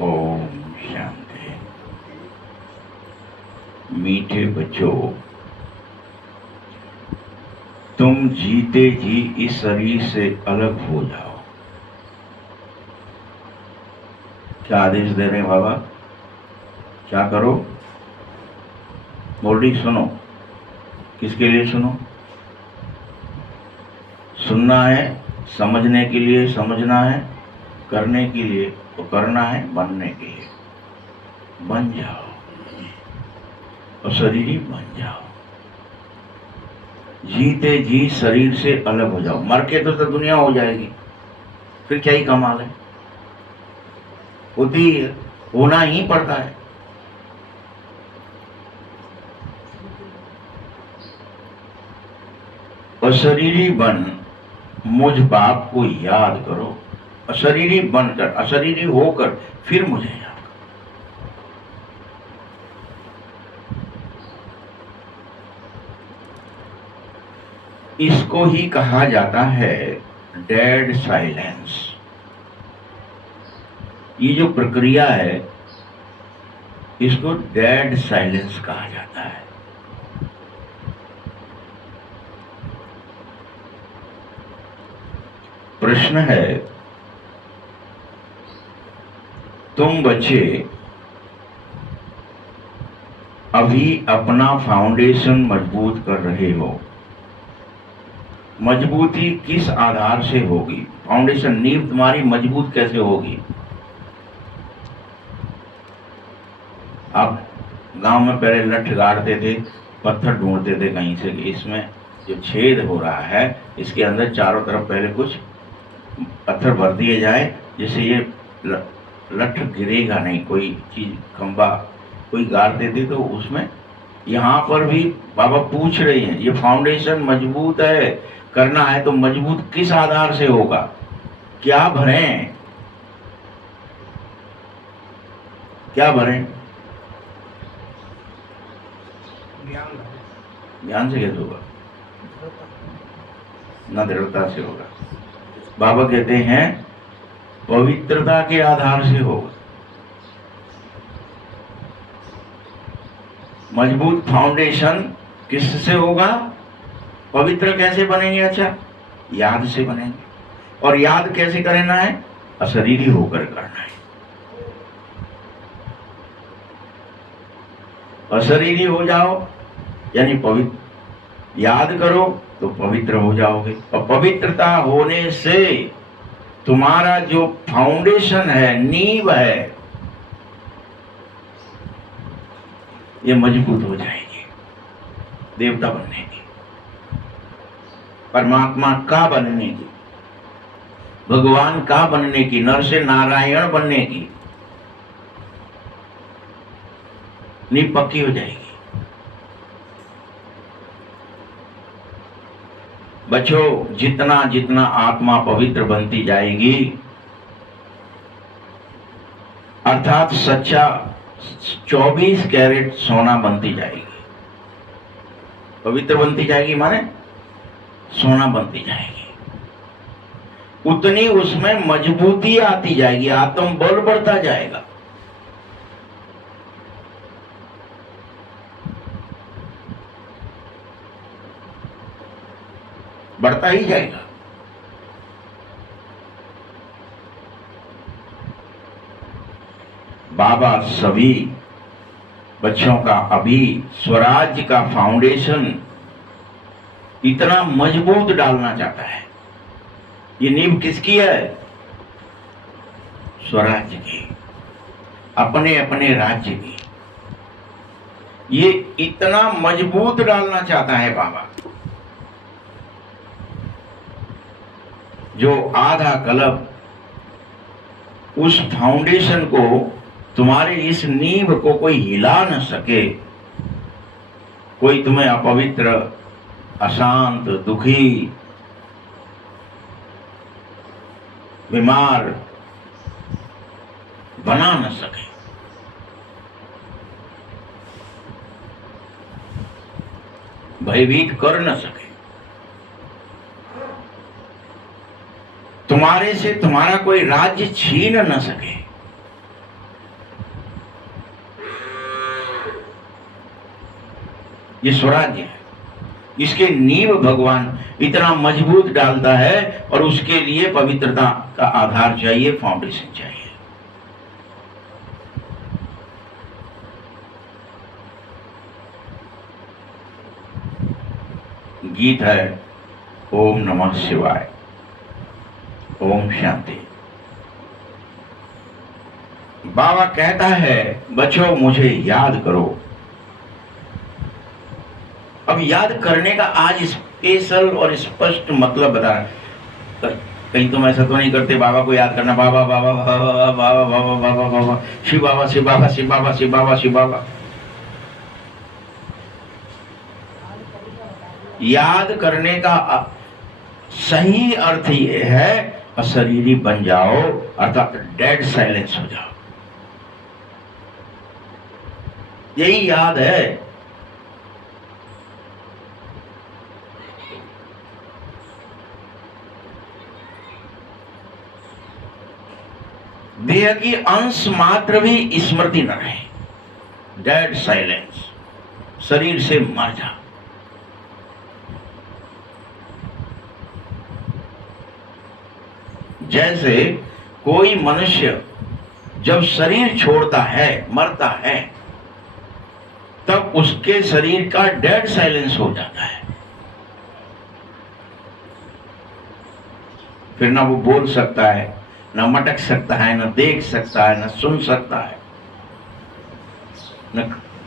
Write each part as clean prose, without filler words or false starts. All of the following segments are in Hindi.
ओम शांति। मीठे बच्चों, तुम जीते जी इस शरीर से अलग हो जाओ। क्या आदेश दे रहे हैं बाबा? क्या करो? बोली सुनो। किसके लिए सुनो? सुनना है, समझने के लिए समझना है, करने के लिए तो करना है, बनने के लिए बन जाओ और शरीर बन जाओ। जीते जी शरीर से अलग हो जाओ। मर के तो दुनिया हो जाएगी, फिर क्या ही कमाल है? होती है, होना ही पड़ता है। अशरीरी बन मुझ बाप को याद करो। अशरीरी बनकर, अशरीरी होकर फिर मुझे याद करो। इसको ही कहा जाता है डेड साइलेंस। ये जो प्रक्रिया है इसको डेड साइलेंस कहा जाता है। प्रश्न है, तुम बच्चे अभी अपना फाउंडेशन मजबूत कर रहे हो। मजबूती किस आधार से होगी? फाउंडेशन, नींव तुम्हारी मजबूत कैसे होगी? आप गांव में पहले लठ गाड़ते थे, पत्थर ढूंढते थे कहीं से कि इसमें जो छेद हो रहा है इसके अंदर चारों तरफ पहले कुछ पत्थर भर दिए जाए जिससे ये लठ गिरेगा नहीं। कोई चीज, खंबा कोई गाड़ते थे तो उसमें। यहाँ पर भी बाबा पूछ रहे हैं, ये फाउंडेशन मजबूत है, करना है तो मजबूत किस आधार से होगा? क्या भरें? क्या भरें? ज्ञान से कैसे होगा? न दृढ़ता से होगा। बाबा कहते हैं पवित्रता के आधार से होगा। मजबूत फाउंडेशन किससे होगा? पवित्र कैसे बनेंगे? अच्छा, याद से बनेंगे। और याद कैसे करना है? अशरीरी होकर करना है। अशरीरी हो जाओ यानी पवित्र, याद करो तो पवित्र हो जाओगे। और पवित्रता होने से तुम्हारा जो फाउंडेशन है, नींव है, ये मजबूत हो जाएगी देवता बनने की, परमात्मा का बनने की, भगवान का बनने की, नर से नारायण बनने की नींव पक्की हो जाएगी। बच्चों, जितना जितना आत्मा पवित्र बनती जाएगी, अर्थात सच्चा 24 कैरेट सोना बनती जाएगी। पवित्र बनती जाएगी माने सोना बनती जाएगी। उतनी उसमें मजबूती आती जाएगी, आत्म बल बढ़ता जाएगा। बढ़ता ही जाएगा। बाबा सभी बच्चों का अभी स्वराज्य का फाउंडेशन इतना मजबूत डालना चाहता है। ये नींव किसकी है? स्वराज्य की, अपने अपने राज्य की। ये इतना मजबूत डालना चाहता है बाबा। जो आधा कल्प उस फाउंडेशन को, तुम्हारे इस नींव को कोई हिला न सके, कोई तुम्हें अपवित्र, अशांत, दुखी, बीमार बना न सके। भयभीत कर न सके। तुम्हारे से तुम्हारा कोई राज्य छीन न सके। ये स्वराज्य है। इसके नींव भगवान इतना मजबूत डालता है और उसके लिए पवित्रता का आधार चाहिए, फाउंडेशन चाहिए। गीत है ओम नमः शिवाय, ओम शांति। बाबा कहता है बच्चों मुझे याद करो। अब याद करने का आज स्पेशल और स्पष्ट मतलब बता रहा। कहीं तुम ऐसा तो नहीं करते बाबा को याद करना, बाबा बाबा बाबा बाबा बाबा बाबा बाबा शिव बाबा शिव बाबा शिव बाबा शिव बाबा शिव बाबा। याद करने का सही अर्थ ये है अशरीरी बन जाओ, अर्थात डेड साइलेंस हो जाओ। यही याद है। देह की अंश मात्र भी स्मृति न रहे, डेड साइलेंस, शरीर से मर जा। जैसे कोई मनुष्य जब शरीर छोड़ता है, मरता है, तब उसके शरीर का डेड साइलेंस हो जाता है। फिर ना वो बोल सकता है, न मटक सकता है, न देख सकता है, न सुन सकता है, न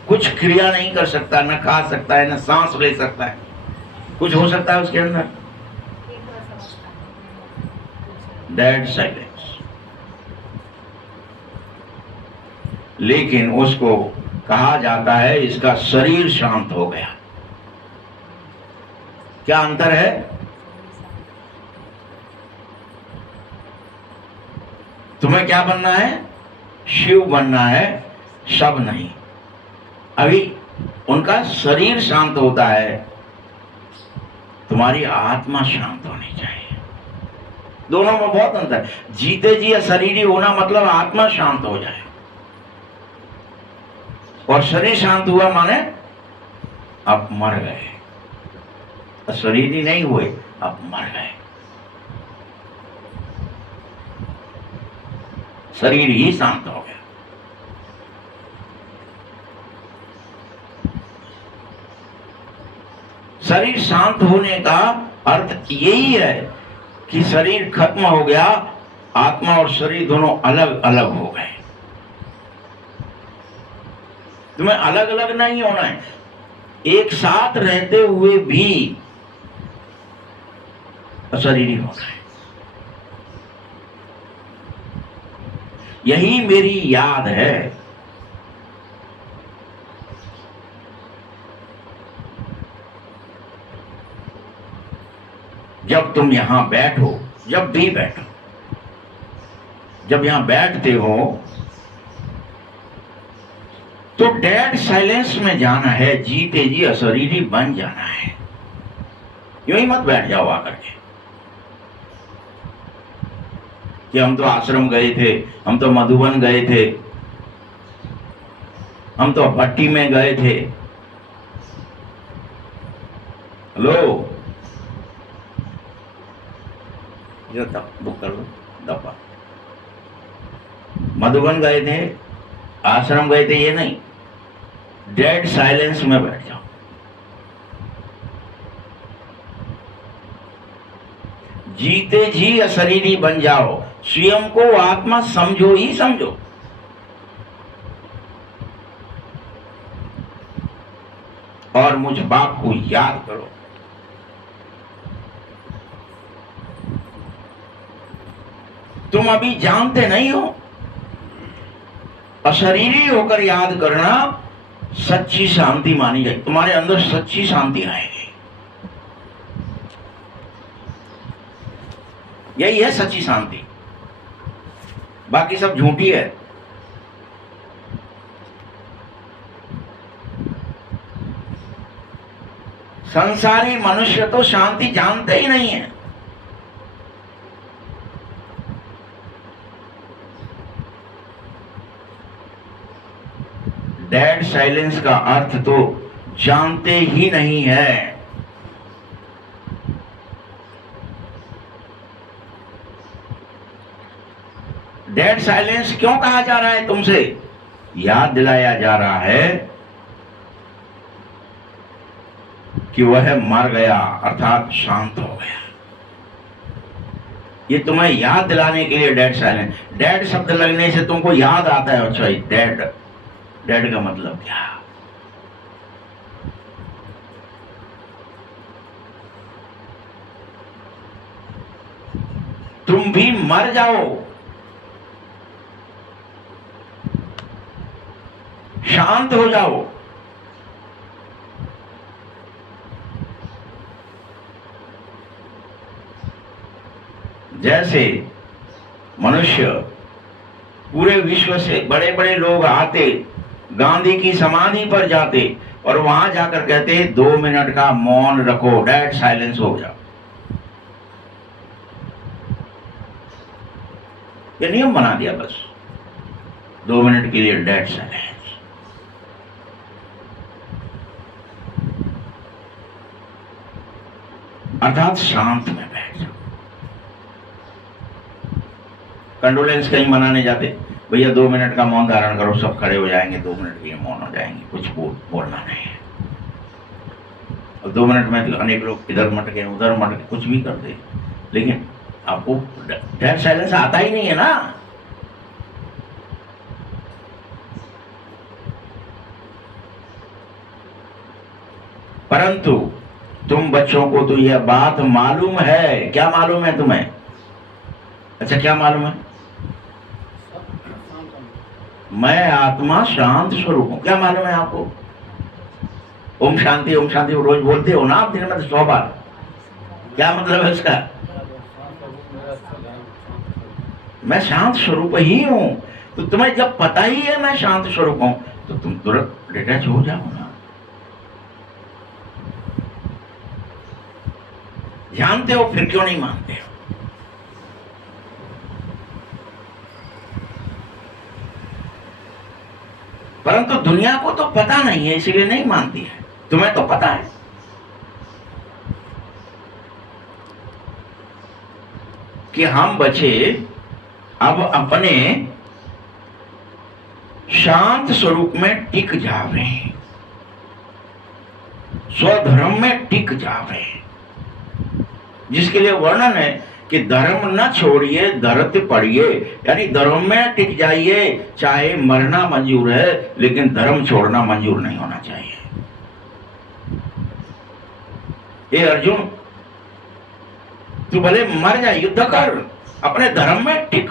कुछ क्रिया नहीं कर सकता, न खा सकता है, न सांस ले सकता है। कुछ हो सकता है उसके अंदर? Dead silence. लेकिन उसको कहा जाता है इसका शरीर शांत हो गया। क्या अंतर है? तुम्हें क्या बनना है? शिव बनना है, सब नहीं। अभी उनका शरीर शांत होता है, तुम्हारी आत्मा शांत होनी चाहिए। दोनों में बहुत अंतर है। जीते जी अशरीरी होना मतलब आत्मा शांत हो जाए, और शरीर शांत हुआ माने आप मर गए। अशरीरी नहीं हुए, आप मर गए। शरीर ही शांत हो गया। शरीर शांत होने का अर्थ यही है कि शरीर खत्म हो गया, आत्मा और शरीर दोनों अलग अलग हो गए। तुम्हें अलग अलग नहीं होना है, एक साथ रहते हुए भी अशरीरी होना है। यही मेरी याद है। जब तुम यहां बैठो, जब भी बैठो, जब यहां बैठते हो तो डेड साइलेंस में जाना है, जीते जी अशरीरी बन जाना है। यूं ही मत बैठ जाओ आकर के कि हम तो आश्रम गए थे, हम तो मधुबन गए थे, हम तो भट्टी में गए थे। हेलो, ये बुक कर लो दफा। मधुबन गए थे, आश्रम गए थे, ये नहीं। डेड साइलेंस में बैठ जाओ। जीते जी अशरीरी बन जाओ, स्वयं को आत्मा समझो ही समझो। और मुझ बाप को याद करो। तुम अभी जानते नहीं हो, अशरीरी होकर याद करना सच्ची शांति मानी जाए। तुम्हारे अंदर सच्ची शांति आएगी। यही है सच्ची शांति, बाकी सब झूठी है। संसारी मनुष्य तो शांति जानते ही नहीं है। डेड साइलेंस का अर्थ तो जानते ही नहीं है। डेड साइलेंस क्यों कहा जा रहा है तुमसे? याद दिलाया जा रहा है कि वह मर गया, अर्थात शांत हो गया। ये तुम्हें याद दिलाने के लिए डेड साइलेंस। डेड शब्द लगने से तुमको याद आता है, अच्छा डेड, डेड का मतलब क्या? तुम भी मर जाओ, शांत हो जाओ। जैसे मनुष्य पूरे विश्व से बड़े बड़े लोग आते, गांधी की समाधि पर जाते और वहां जाकर कहते 2 मिनट का मौन रखो, डेड साइलेंस हो जाओ। ये नियम बना दिया बस, 2 मिनट के लिए डेड साइलेंस। अर्थात शांत में बैठ जाओ। कंडोलेंस कहीं मनाने जाते, भैया 2 मिनट का मौन धारण करो, सब खड़े हो जाएंगे, 2 मिनट के लिए मौन हो जाएंगे, कुछ बोलना नहीं है। और 2 मिनट में अनेक लोग इधर मटके उधर मटके कुछ भी कर दे, लेकिन आपको डेड साइलेंस आता ही नहीं है ना। परंतु तुम बच्चों को तो यह बात मालूम है। क्या मालूम है तुम्हें? अच्छा क्या मालूम है? मैं आत्मा शांत स्वरूप हूं। क्या मालूम है आपको? ओम शांति रोज बोलते हो ना आप, दिन में 100 बार। क्या मतलब है इसका? मैं शांत स्वरूप ही हूं। तो तुम्हें जब पता ही है मैं शांत स्वरूप हूं, तो तुम तुरंत डिटैच हो जाओ ना। जानते हो फिर क्यों नहीं मानते हो? परंतु दुनिया को तो पता नहीं है, इसलिए नहीं मानती है। तुम्हें तो पता है। कि हम बचे अब अपने शांत स्वरूप में टिक जावे, स्वधर्म में टिक जावे, जिसके लिए वर्णन है कि धर्म न छोड़िए धरत पड़िए, यानी धर्म में टिक जाइए, चाहे मरना मंजूर है लेकिन धर्म छोड़ना मंजूर नहीं होना चाहिए। ये अर्जुन, तू भले मर जा, युद्ध कर, अपने धर्म में टिक,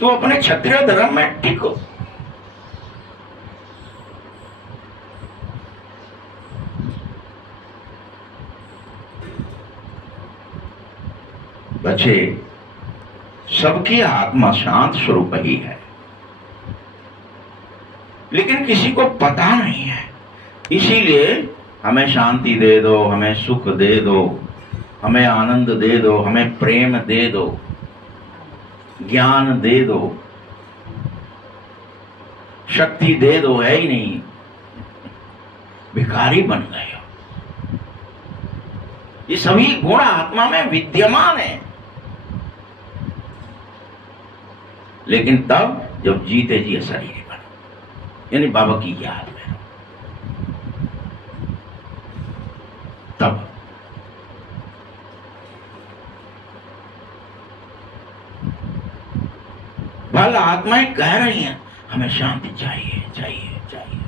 तू अपने क्षत्रिय धर्म में टिक। बच्चे, सबकी आत्मा शांत स्वरूप ही है, लेकिन किसी को पता नहीं है। इसीलिए हमें शांति दे दो, हमें सुख दे दो, हमें आनंद दे दो, हमें प्रेम दे दो, ज्ञान दे दो, शक्ति दे दो, है ही नहीं। भिखारी बन गए हो। ये सभी गुण आत्मा में विद्यमान है, लेकिन तब जब जीते जी शरीर बनो, यानी बाबा की याद में, तब भल आत्माएं कह रही हैं हमें शांति चाहिए चाहिए चाहिए।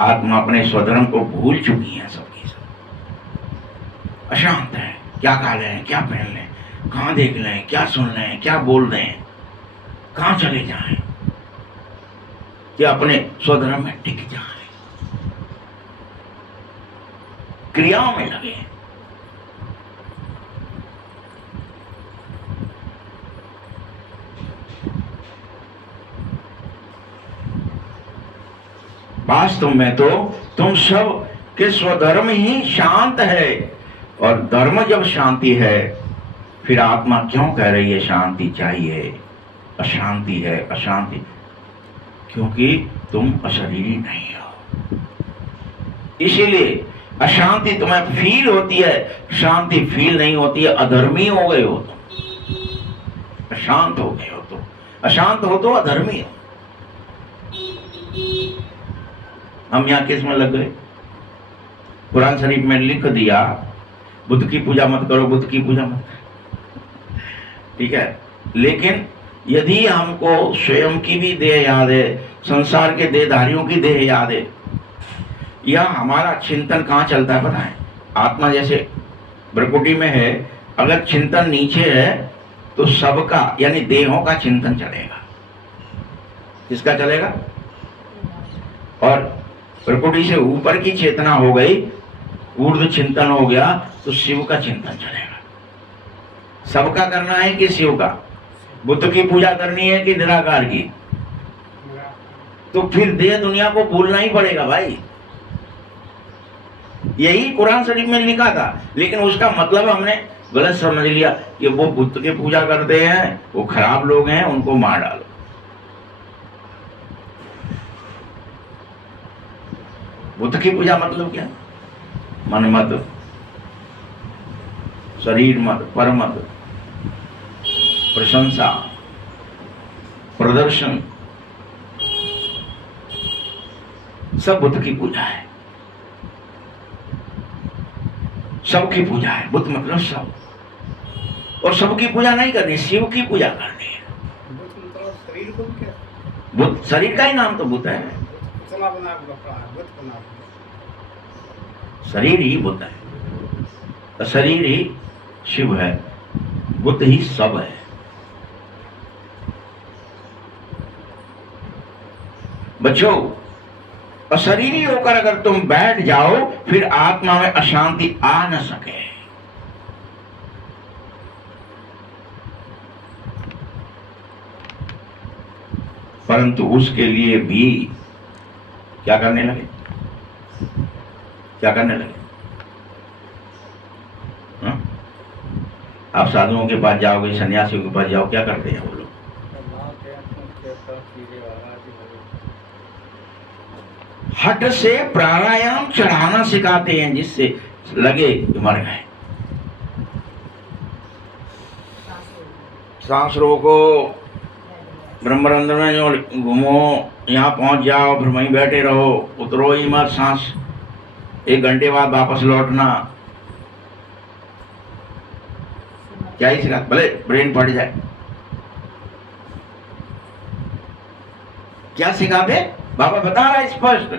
आत्मा अपने स्वधर्म को भूल चुकी है, सबकी सब अशांत है। क्या खा लें, क्या पहन लें, कहां देख लें, क्या सुन लें, क्या बोल दें, कहां चले जाएं, कि अपने स्वधर्म में टिक जाएं, क्रियाओं में लगे। वास्तव में तो तुम सब के स्वधर्म ही शांत है, और धर्म जब शांति है, फिर आत्मा क्यों कह रही है शांति चाहिए, अशांति है अशांति? क्योंकि तुम अशरीरी नहीं हो। इसीलिए अशांति तुम्हें फील होती है, शांति फील नहीं होती है। अधर्मी हो गए हो तुम, अशांत हो गए हो तुम, अशांत हो तो अधर्मी हो। हम यहां किस में लग गए? कुरान शरीफ में लिख दिया बुद्ध की पूजा मत करो, बुद्ध की पूजा मत करो, ठीक है। लेकिन यदि हमको स्वयं की भी देह याद है, संसार के देहधारियों की देह याद है, या हमारा चिंतन कहाँ चलता है पता है? आत्मा जैसे ब्रकुटी में है, अगर चिंतन नीचे है तो सबका यानी देहों का चिंतन चलेगा। किसका चलेगा? और प्रकृति से ऊपर की चेतना हो गई, ऊर्ध्व चिंतन हो गया, तो शिव का चिंतन चलेगा। सबका करना है कि शिव का? बुद्ध की पूजा करनी है कि निराकार की? तो फिर देह दुनिया को भूलना ही पड़ेगा भाई। यही कुरान शरीफ में लिखा था, लेकिन उसका मतलब हमने गलत समझ लिया कि वो बुद्ध की पूजा करते हैं, वो खराब लोग हैं, उनको मार डालो। बुद्ध की पूजा मतलब क्या? मन मत, शरीर मत, पर मत, प्रशंसा, प्रदर्शन, सब बुद्ध की पूजा है। सबकी पूजा है, बुद्ध मतलब सब। और सबकी पूजा नहीं करनी, शिव की पूजा करनी है। शरीर को क्या? बुद्ध शरीर का ही नाम तो बुद्ध है। शरीर ही बुद्ध है, तो शरीर ही शिव है, बुद्ध ही सब है। बच्चों, अशरीरी होकर अगर तुम बैठ जाओ, फिर आत्मा में अशांति आ न सके। परंतु उसके लिए भी क्या करने लगे? क्या करने लगे? हा? आप साधुओं के पास जाओगे, सन्यासियों के पास जाओ, क्या करते हैं वो लोग? हट से प्राणायाम चढ़ाना सिखाते हैं, जिससे लगे कि मर गए। सांस रोको, ब्रह्मरंध्र में जो घूमो, यहाँ पहुंच जाओ, फिर वहीं बैठे रहो, उतरो ही मत सांस। 1 घंटे बाद वापस लौटना। क्या ही सिखा? भले ब्रेन फट जाए, क्या सिखाते? बाबा बता रहा है स्पष्ट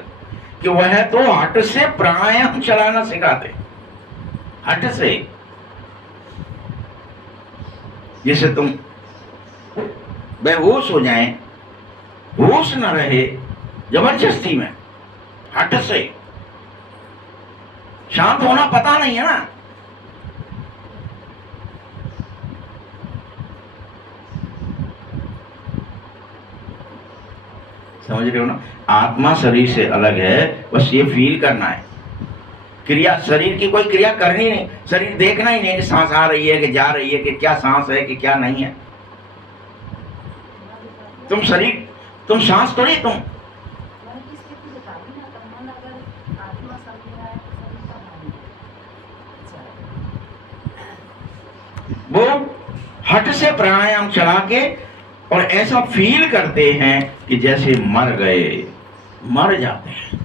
कि वह तो हट से प्राणायाम चलाना सिखाते, हट से, जिससे तुम बेहोश हो जाएं, होश न रहे जबरदस्ती में। हट से शांत होना पता नहीं है ना। समझ रहे हो ना? आत्मा शरीर से अलग है, बस ये फील करना है। क्रिया, शरीर की कोई क्रिया करनी नहीं, शरीर देखना ही नहीं कि सांस आ रही है कि जा रही है, कि क्या सांस है कि क्या नहीं है। तुम शरीर, तुम सांस तो नहीं, तुम वो हट से प्राणायाम चला के और ऐसा फील करते हैं कि जैसे मर गए, मर जाते हैं।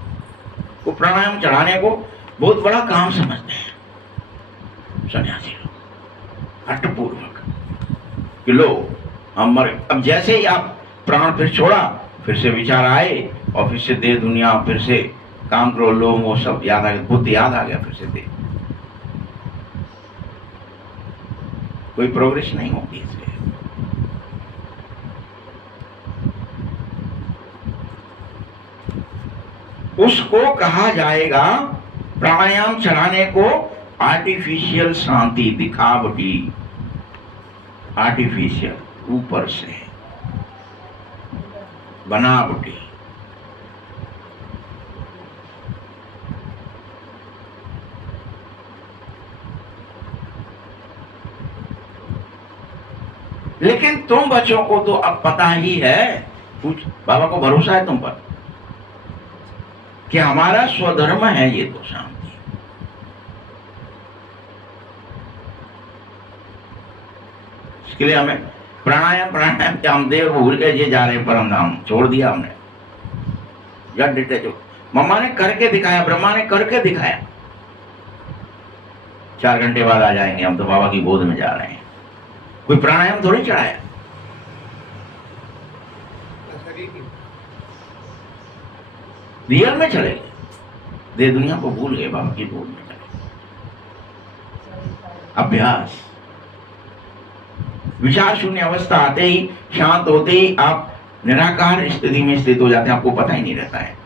वो प्राणायाम चढ़ाने को बहुत बड़ा काम समझते हैं सन्यासी लोग, हठपूर्वक कि लो हम मर। अब जैसे ही आप प्राण फिर छोड़ा, फिर से विचार आए और फिर से देह दुनिया, फिर से काम करो, लो वो सब याद आ गया, बुद्ध याद आ गया, फिर से देह। कोई प्रोग्रेस नहीं होती इसलिए। उसको कहा जाएगा, प्राणायाम चलाने को आर्टिफिशियल शांति, दिखावटी, आर्टिफिशियल, ऊपर से बनावटी। लेकिन तुम बच्चों को तो अब पता ही है, कुछ बाबा को भरोसा है तुम पर, कि हमारा स्वधर्म है ये तो शांति। इसके लिए हमें प्राणायाम के हम देव भूल के ये जा रहे हैं परम धाम, छोड़ दिया हमने। जब डिटे जो मम्मा ने करके दिखाया, ब्रह्मा ने करके दिखाया, 4 घंटे बाद आ जाएंगे हम तो बाबा की गोद में जा रहे हैं। कोई प्राणायाम थोड़ी चढ़ाया। रियल में चले गए, दे दुनिया को भूल गए, बाबा की गोद में चले। अभ्यास, विचार शून्य अवस्था आते ही, शांत होते ही आप निराकार स्थिति में स्थित हो जाते हैं। आपको पता ही नहीं रहता है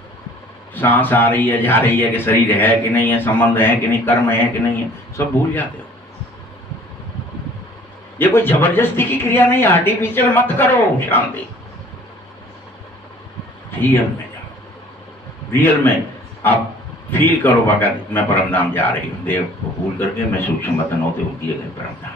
सांस आ रही है, जा रही है, कि शरीर है कि नहीं है, संबंध है कि नहीं, कर्म है कि नहीं है, सब भूल जाते हो। ये कोई जबरदस्ती की क्रिया नहीं, आर्टिफिशियल मत करो शांति। रियल में जाओ, रियल में आप फील करो बाका मैं परमधाम जा रही हूँ। देव को भूल करके मैं सूक्ष्म वतन होते हुए गए परमधाम।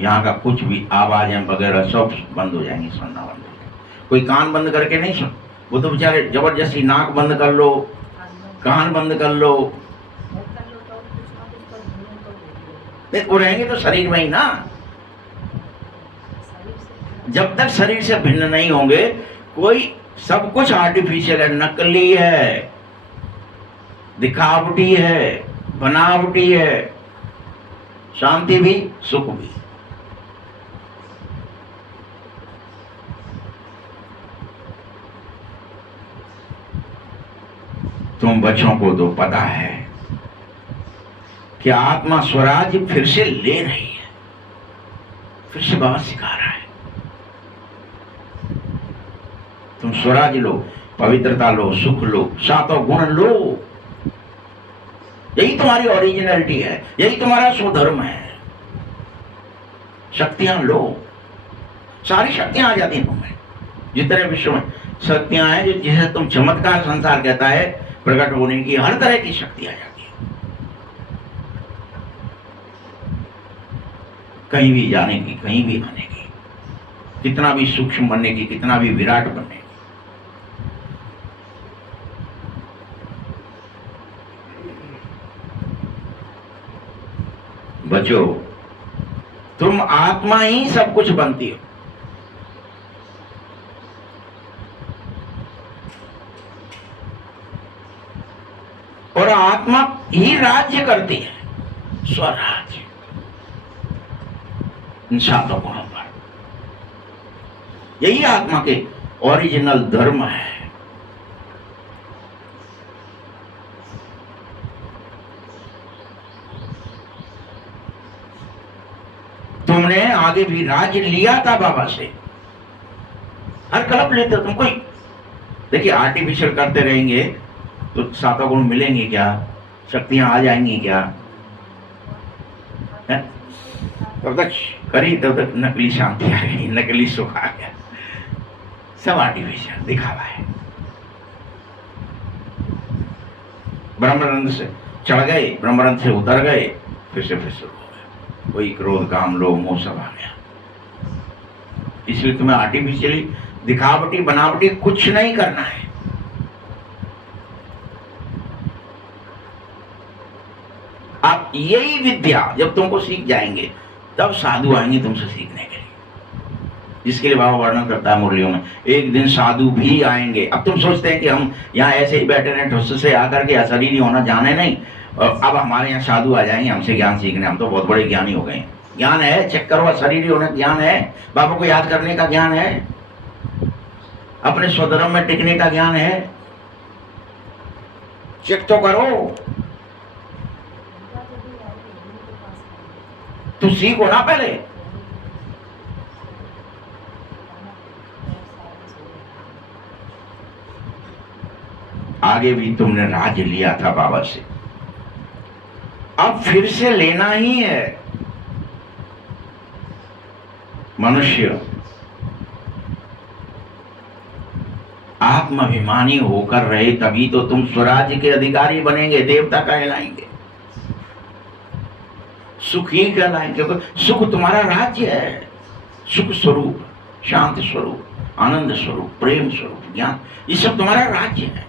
यहाँ का कुछ भी आवाजें वगैरह सब बंद हो जाएंगी, सुनना बंद हो जाएंगे। कोई कान बंद करके नहीं सुन, वो तो बेचारे जबरदस्ती नाक बंद कर लो, कान बंद कर लो, नहीं वो रहेंगे तो शरीर में ही ना। जब तक शरीर से भिन्न नहीं होंगे, कोई सब कुछ आर्टिफिशियल है, नकली है, दिखावटी है, बनावटी है। शांति भी, सुख भी। तुम बच्चों को तो पता है कि आत्मा स्वराज फिर से ले रही है, फिर से बाबा सिखा रहा है। तुम स्वराज लो, पवित्रता लो, सुख लो, सातों गुण लो। यही तुम्हारी ओरिजिनलिटी है, यही तुम्हारा स्वधर्म है। शक्तियां लो, सारी शक्तियां आ जाती हैं तुम्हें। जितने विश्व में शक्तियां हैं, जिसे तुम चमत्कार संसार कहता है, प्रकट होने की हर तरह की शक्ति आ जाती है। कहीं भी जाने की, कहीं भी आने की, कितना भी सूक्ष्म बनने की, कितना भी विराट बनने की। बच्चों, तुम आत्मा ही सब कुछ बनती हो। और आत्मा ही राज्य करती है, स्वराज्य, इन सातों गुणों पर। यही आत्मा के ओरिजिनल धर्म है। तुमने आगे भी राज्य लिया था बाबा से, हर कल्प लेते हो तुम। कोई देखिए आर्टिफिशियल करते रहेंगे तो सातों गुण मिलेंगे क्या, शक्तियां आ जाएंगी क्या? तब तक करी, तब तक नकली शांति आ गई, नकली सुख आ गया। सब आर्टिफिशियल दिखावा है। ब्रह्मरंध से चढ़ गए, ब्रह्मरंध से उतर गए, फिर से शुरू हो गया। वही क्रोध, काम, लोभ, मोह सब आ गया। इसलिए तुम्हें आर्टिफिशियली, दिखावटी, बनावटी कुछ नहीं करना है। आप यही विद्या जब तुमको सीख जाएंगे, तब साधु आएंगे तुमसे सीखने के लिए। जिसके लिए बाबा वर्णन करता है मुरलियों में, एक दिन साधु भी आएंगे। अब तुम सोचते हैं कि हम यहाँ ऐसे ही बैठे रहे, ठुस से आकर के अशरीरी होना जाने नहीं, अब हमारे यहाँ साधु आ जाएंगे हमसे ज्ञान सीखने। हम तो बहुत बड़े ज्ञानी हो गए हैं। ज्ञान है, चेक करो, अशरीरी होने का ज्ञान है, बाबा को याद करने का ज्ञान है, अपने स्वधर्म में टिकने का ज्ञान है। चेक तो करो, तू सीखो ना पहले। आगे भी तुमने राज लिया था बाबा से, अब फिर से लेना ही है। मनुष्य आत्माभिमानी होकर रहे, तभी तो तुम स्वराज्य के अधिकारी बनेंगे, देवता कहलाएंगे, सुखी कहलाएंगे। क्योंकि सुख तुम्हारा राज्य है। सुख स्वरूप, शांति स्वरूप, आनंद स्वरूप, प्रेम स्वरूप, ज्ञान, ये सब तुम्हारा राज्य है।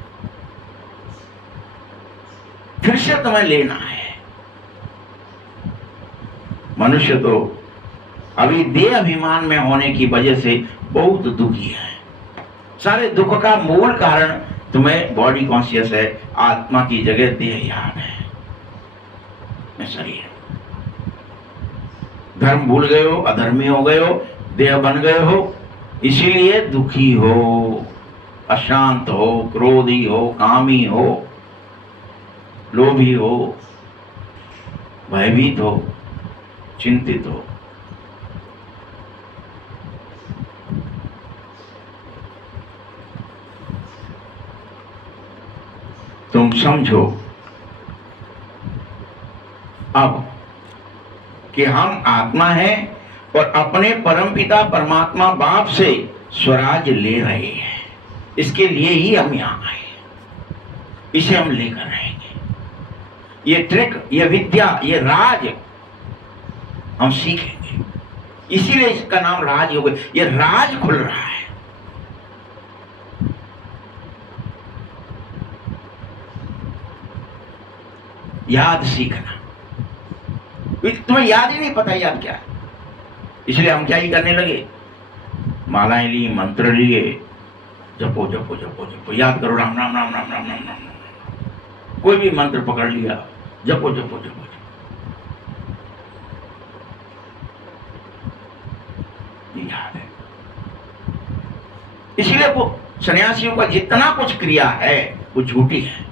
फिर से तुम्हें लेना है। मनुष्य तो अभी देह अभिमान में होने की वजह से बहुत दुखी है। सारे दुख का मूल कारण तुम्हें बॉडी कॉन्शियस है, आत्मा की जगह देह याद है, मैं शरीर। धर्म भूल गए हो, अधर्मी हो गए हो, देह बन गए हो, इसीलिए दुखी हो, अशांत हो, क्रोधी हो, कामी हो, लोभी हो, भयभीत हो, चिंतित हो। तुम समझो अब कि हम आत्मा हैं और अपने परमपिता परमात्मा बाप से स्वराज ले रहे हैं। इसके लिए ही हम यहाँ आए, इसे हम लेकर रहेंगे। ये ट्रिक, ये विद्या, ये राज हम सीखेंगे, इसीलिए इसका नाम राज योग। ये राज खुल रहा है। याद सीखना, तुम्हें याद ही नहीं पता याद क्या है, इसलिए हम क्या ही करने लगे, मालाएं ली, मंत्र लिए, जपो जपो जपो जपो, याद करो राम राम राम राम राम राम राम। कोई भी मंत्र पकड़ लिया, जपो जपो जपो जपो। याद है। इसलिए वो सन्यासियों का जितना कुछ क्रिया है वो झूठी है।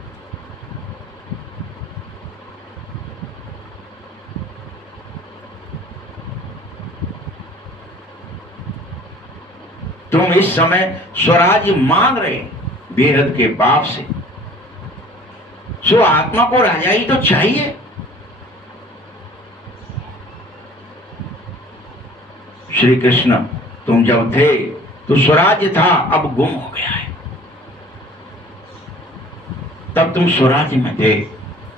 तुम इस समय स्वराज मांग रहे बेहद के बाप से, सो आत्मा को राजाई तो चाहिए। श्री कृष्ण तुम जब थे तो स्वराज्य था, अब गुम हो गया है। तब तुम स्वराज्य में थे,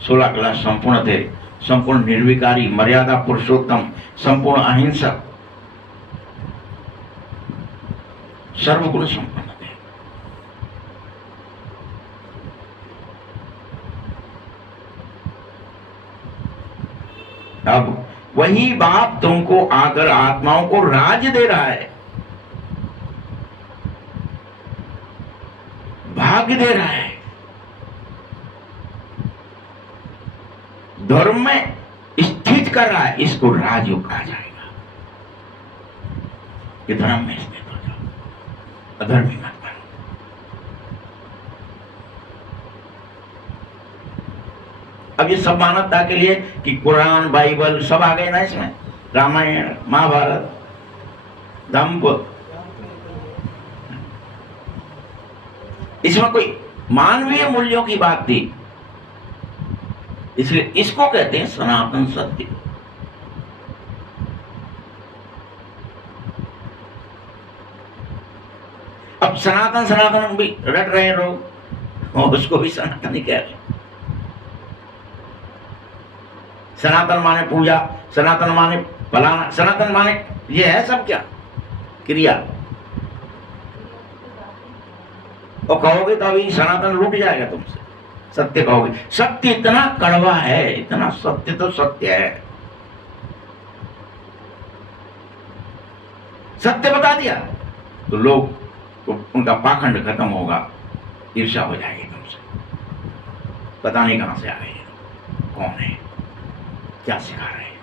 16 कला संपूर्ण थे, संपूर्ण निर्विकारी, मर्यादा पुरुषोत्तम, संपूर्ण अहिंसक, सर्वगुण संपन्न थे। अब वही बाप तुमको आकर आत्माओं को राज दे रहा है, भाग्य दे रहा है। धर्म में स्थित कर रहा है, इसको राजयोग कहा जाएगा। ये धर्म में स्थित हो जाओ, अधर्मी मत बनो। अब ये सब मानवता के लिए कि कुरान, बाइबल सब आ गए ना इसमें, रामायण, महाभारत, दंप, इसमें कोई मानवीय मूल्यों की बात थी, इसलिए इसको कहते हैं सनातन सत्य। अब सनातन सनातन भी रट रहे लोग, और उसको भी सनातन ही कह रहे। सनातन माने पूजा, सनातन माने फलाना, सनातन माने ये है सब क्या क्रिया। और कहोगे तो अभी सनातन लूट जाएगा तुमसे, सत्य कहोगे। सत्य इतना कड़वा है, इतना सत्य तो सत्य है। सत्य बता दिया तो लोग तो उनका पाखंड खत्म होगा, ईर्ष्या हो जाएगी तुमसे। पता नहीं कहां से आ गए, कौन है, क्या सिखा रहे हैं।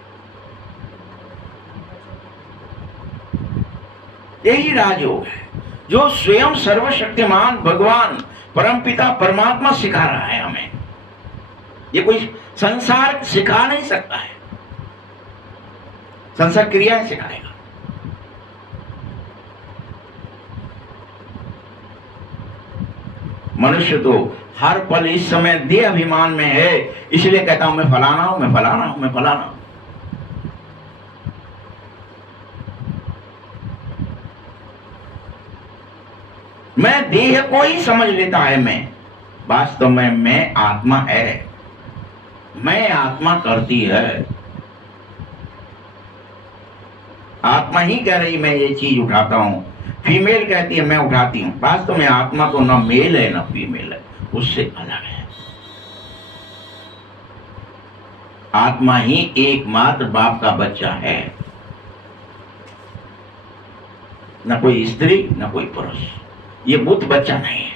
यही राजयोग है जो स्वयं सर्वशक्तिमान भगवान परमपिता परमात्मा सिखा रहा है हमें। ये कोई संसार सिखा नहीं सकता है, संसार क्रियाएं सिखाएगा। मनुष्य तो हर पल इस समय देह अभिमान में है, इसलिए कहता हूं मैं फलाना हूं, मैं फलाना हूं, मैं फलाना हूं। मैं देह को ही समझ लेता है मैं, वास्तव में मैं आत्मा है, मैं आत्मा करती है। आत्मा ही कह रही मैं ये चीज उठाता हूं, फीमेल कहती है मैं उठाती हूं। वास्तव में आत्मा तो न मेल है न फीमेल है, उससे अलग है। आत्मा ही एकमात्र बाप का बच्चा है, न कोई स्त्री न कोई पुरुष। ये बुद्ध बच्चा नहीं है।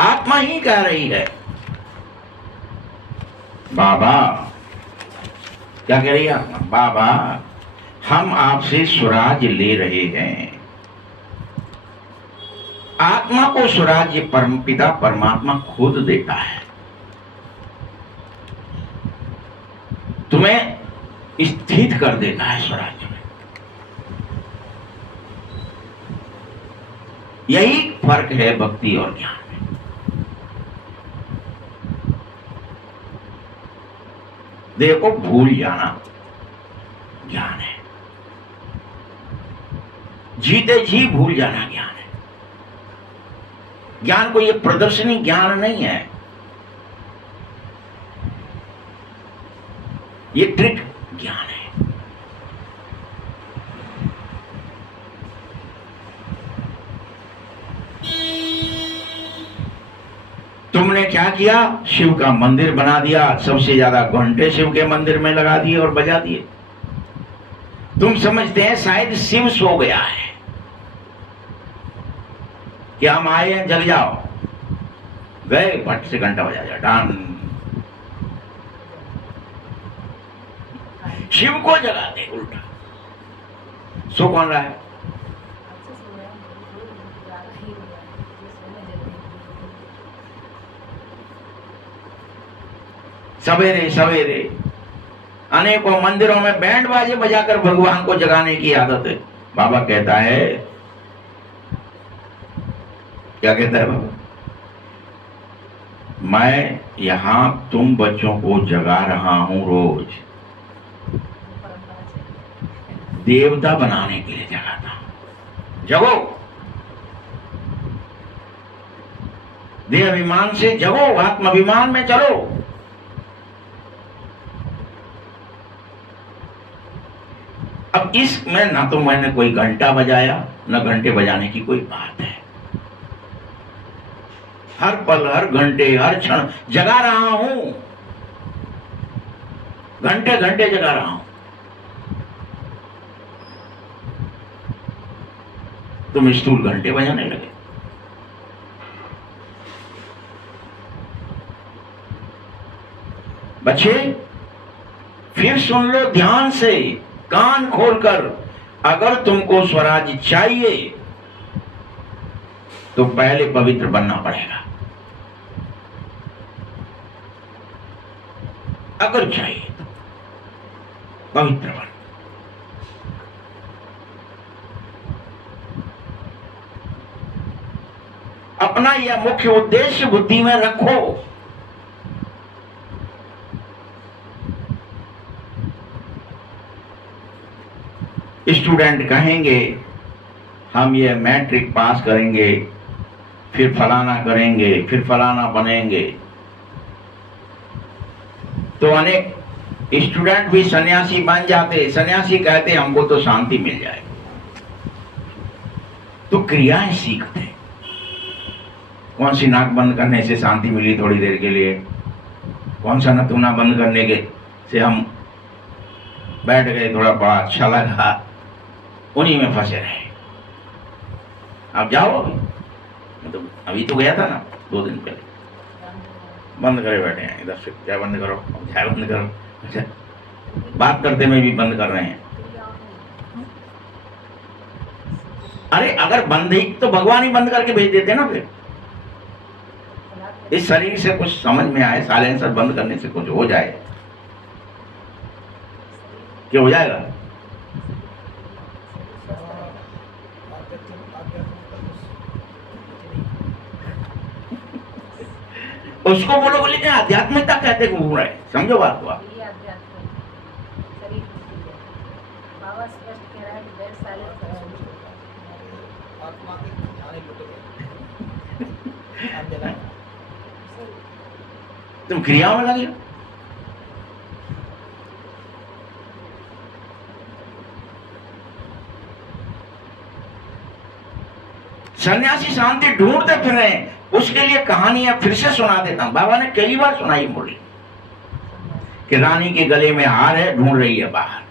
आत्मा ही कह रही है, बाबा क्या कह रही है आत्मा? बाबा हम आपसे स्वराज ले रहे हैं। आत्मा को स्वराज परमपिता परमात्मा खुद देता है। तुम्हें स्थित कर देता है स्वराज में। यही फर्क है भक्ति और ज्ञान में। देखो, भूल जाना ज्ञान है, जीते जी भूल जाना ज्ञान है। ज्ञान को ये प्रदर्शनी ज्ञान नहीं है, ये ट्रिक ज्ञान है। तुमने क्या किया? शिव का मंदिर बना दिया, सबसे ज्यादा घंटे शिव के मंदिर में लगा दिए और बजा दिए। तुम समझते हैं शायद शिव सो गया है कि हम आए हैं, जग जाओ। गए, भट से घंटा बजा दिया, डान। शिव को जगा दे उल्टा। सो कौन रहा है? सवेरे सवेरे अनेकों मंदिरों में बैंड बाजे बजाकर भगवान को जगाने की आदत है। बाबा कहता है, क्या कहता है बाबा? मैं यहां तुम बच्चों को जगा रहा हूं रोज, देवता बनाने के लिए जगाता हूं। जगो, देह अभिमान से जगो, आत्माभिमान में चलो। अब इसमें ना तो मैंने कोई घंटा बजाया, न घंटे बजाने की कोई बात है। हर पल, हर घंटे, हर क्षण जगा रहा हूं, घंटे घंटे जगा रहा हूं। तुम स्टूल घंटे बजाने लगे। बच्चे फिर सुन लो ध्यान से, कान खोलकर। अगर तुमको स्वराज चाहिए तो पहले पवित्र बनना पड़ेगा। अगर चाहिए तो पवित्र बन। अपना यह मुख्य उद्देश्य बुद्धि में रखो। स्टूडेंट कहेंगे हम ये मैट्रिक पास करेंगे, फिर फलाना करेंगे, फिर फलाना बनेंगे। तो अनेक स्टूडेंट भी सन्यासी बन जाते। सन्यासी कहते हमको तो शांति मिल जाए, तो क्रियाएं सीखते। कौन सी नाक बंद करने से शांति मिली थोड़ी देर के लिए, कौन सा नथुना बंद करने के से हम बैठ गए, थोड़ा बड़ा अच्छा लगा, उन्हीं में फंसे रहे। आप जाओ, मतलब अभी तो गया था ना 2 दिन पहले, बंद करे बैठे हैं। इधर से चाय बंद करो, चाय बंद करो। अच्छा, बात करते में भी बंद कर रहे हैं। अरे अगर बंद ही तो भगवान ही बंद करके भेज देते ना। फिर इस शरीर से कुछ समझ में आए, साइलेंसर बंद करने से कुछ हो जाए, क्या हो जाएगा? उसको बोलो, बोले कि आध्यात्मिकता कहते घूम रहे। समझो बात को आप। तुम क्रिया में लगे। सन्यासी शांति ढूंढते फिर रहे हैं, उसके लिए कहानियां फिर से सुना देता हूं। बाबा ने कई बार सुनाई मुरली कि रानी के गले में हार है, ढूंढ रही है बाहर।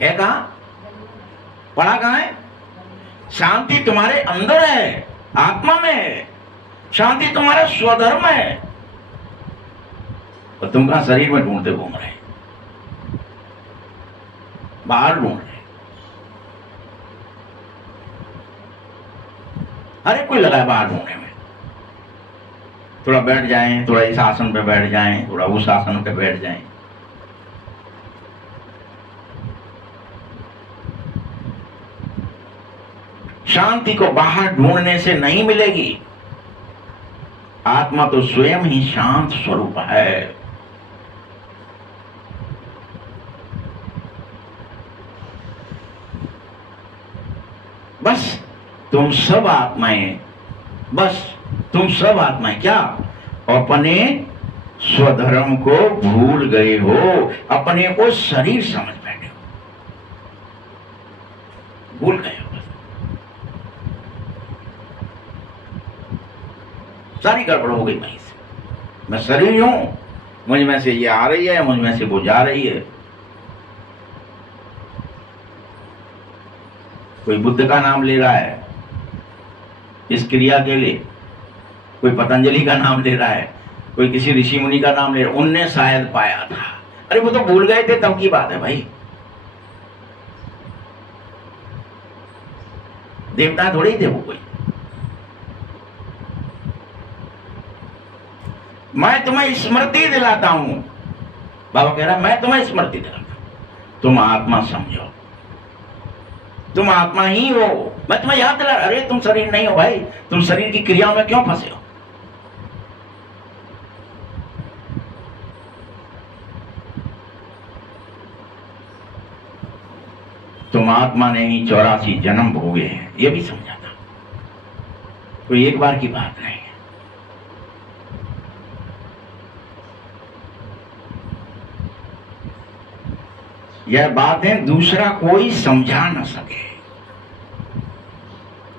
है कहां? पढ़ा कहां है? शांति तुम्हारे अंदर है, आत्मा में है। शांति तुम्हारा स्वधर्म है, और तुम कहां शरीर में ढूंढते घूम रहे, बाहर ढूंढ रहे। हर एक कोई लगा है बाहर ढूंढने में। थोड़ा बैठ जाएं, थोड़ा इस आसन पे बैठ जाएं, थोड़ा उस आसन पे बैठ जाएं। शांति को बाहर ढूंढने से नहीं मिलेगी। आत्मा तो स्वयं ही शांत स्वरूप है। बस तुम सब आत्माएं, बस तुम सब आत्माएं क्या अपने स्वधर्म को भूल गए हो, अपने को शरीर समझ बैठे हो, भूल गए हो। सारी गड़बड़ हो गई वहीं से। मैं शरीर हूं, मुझ में से ये आ रही है, मुझ में से वो जा रही है। कोई बुद्ध का नाम ले रहा है इस क्रिया के लिए, कोई पतंजलि का नाम ले रहा है, कोई किसी ऋषि मुनि का नाम ले रहा है, उनने शायद पाया था। अरे वो तो भूल गए थे तब की बात है भाई। देवता थोड़े ही थे वो कोई। मैं तुम्हें स्मृति दिलाता हूं, बाबा कह रहा मैं तुम्हें स्मृति दिलाता हूं। तुम आत्मा समझो, तुम आत्मा ही हो। मैं तुम्हें याद दिला, अरे तुम शरीर नहीं हो भाई, तुम शरीर की क्रियाओं में क्यों फंसे हो। तुम आत्मा ने ही 84 जन्म भोगे हैं, यह भी समझा था। कोई एक बार की बात नहीं है। यह बातें दूसरा कोई समझा न सके,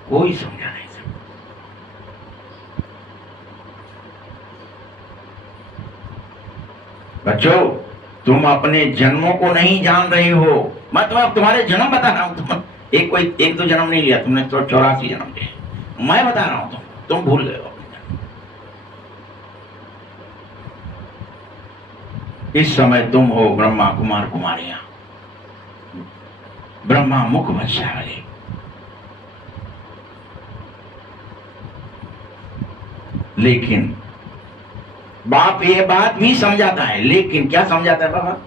कोई समझा नहीं सकता। बच्चों, तुम अपने जन्मों को नहीं जान रहे हो। मैं तुम्हें तुम्हारे जन्म बता रहा हूं। तुम एक दो जन्म नहीं लिया तुमने, तो 84 जन्म लिए। मैं बता रहा हूं, तुम भूल गए हो अपने जन्म। इस समय तुम हो ब्रह्मा कुमार कुमारियां, ब्रह्मा मुख वंशावली। लेकिन बाप ये बात भी समझाता है, लेकिन क्या समझाता है बाबा?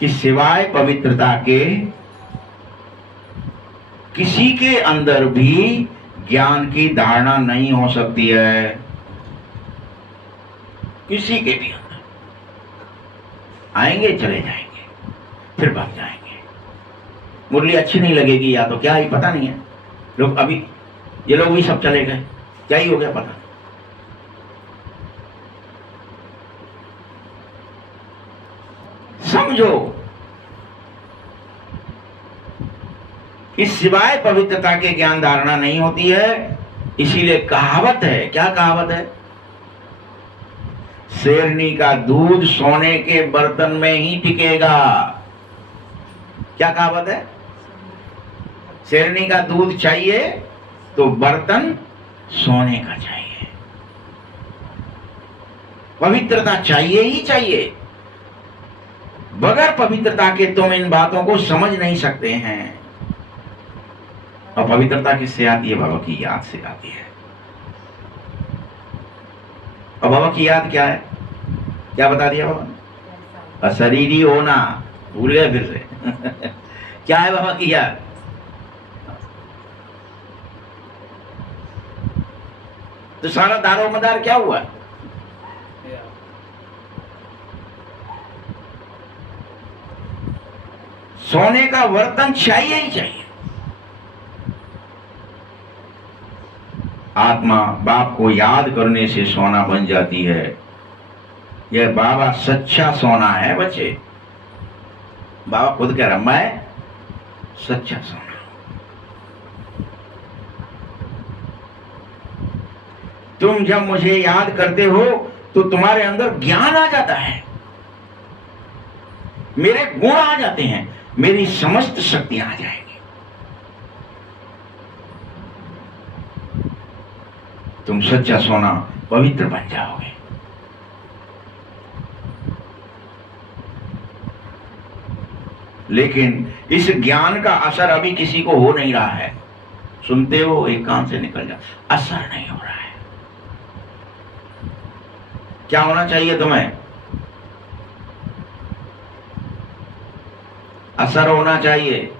कि सिवाय पवित्रता के किसी के अंदर भी ज्ञान की धारणा नहीं हो सकती है। किसी के भी अंदर आएंगे, चले जाएंगे, फिर भाग जाएंगे। मुरली अच्छी नहीं लगेगी या तो क्या ही पता नहीं है। लोग अभी ये लोग भी सब चले गए, क्या ही हो गया पता नहीं। समझो कि सिवाय पवित्रता के ज्ञान धारणा नहीं होती है। इसीलिए कहावत है, क्या कहावत है? शेरनी का दूध सोने के बर्तन में ही टिकेगा। क्या कहावत है? शेरनी का दूध चाहिए तो बर्तन सोने का चाहिए। पवित्रता चाहिए ही चाहिए। बगैर पवित्रता के तुम इन बातों को समझ नहीं सकते हैं। और पवित्रता किससे आती है? बाबा की याद से आती है। और बाबा की याद क्या है? क्या बता दिया बाबा? अशरीरी होना। भूल गए फिर से। क्या है बाबा की याद? तो सारा दारोमदार क्या हुआ? सोने का बर्तन चाहिए ही चाहिए। आत्मा बाप को याद करने से सोना बन जाती है। यह बाबा सच्चा सोना है बच्चे। बाबा खुद कह रहा मैं सच्चा सोना। तुम जब मुझे याद करते हो तो तुम्हारे अंदर ज्ञान आ जाता है, मेरे गुण आ जाते हैं, मेरी समस्त शक्तियां आ जाएंगी। तुम सच्चा सोना पवित्र बन जाओगे। लेकिन इस ज्ञान का असर अभी किसी को हो नहीं रहा है। सुनते हो, एक कान से निकल जा, असर नहीं हो रहा है। क्या होना चाहिए तुम्हें? असर होना चाहिए।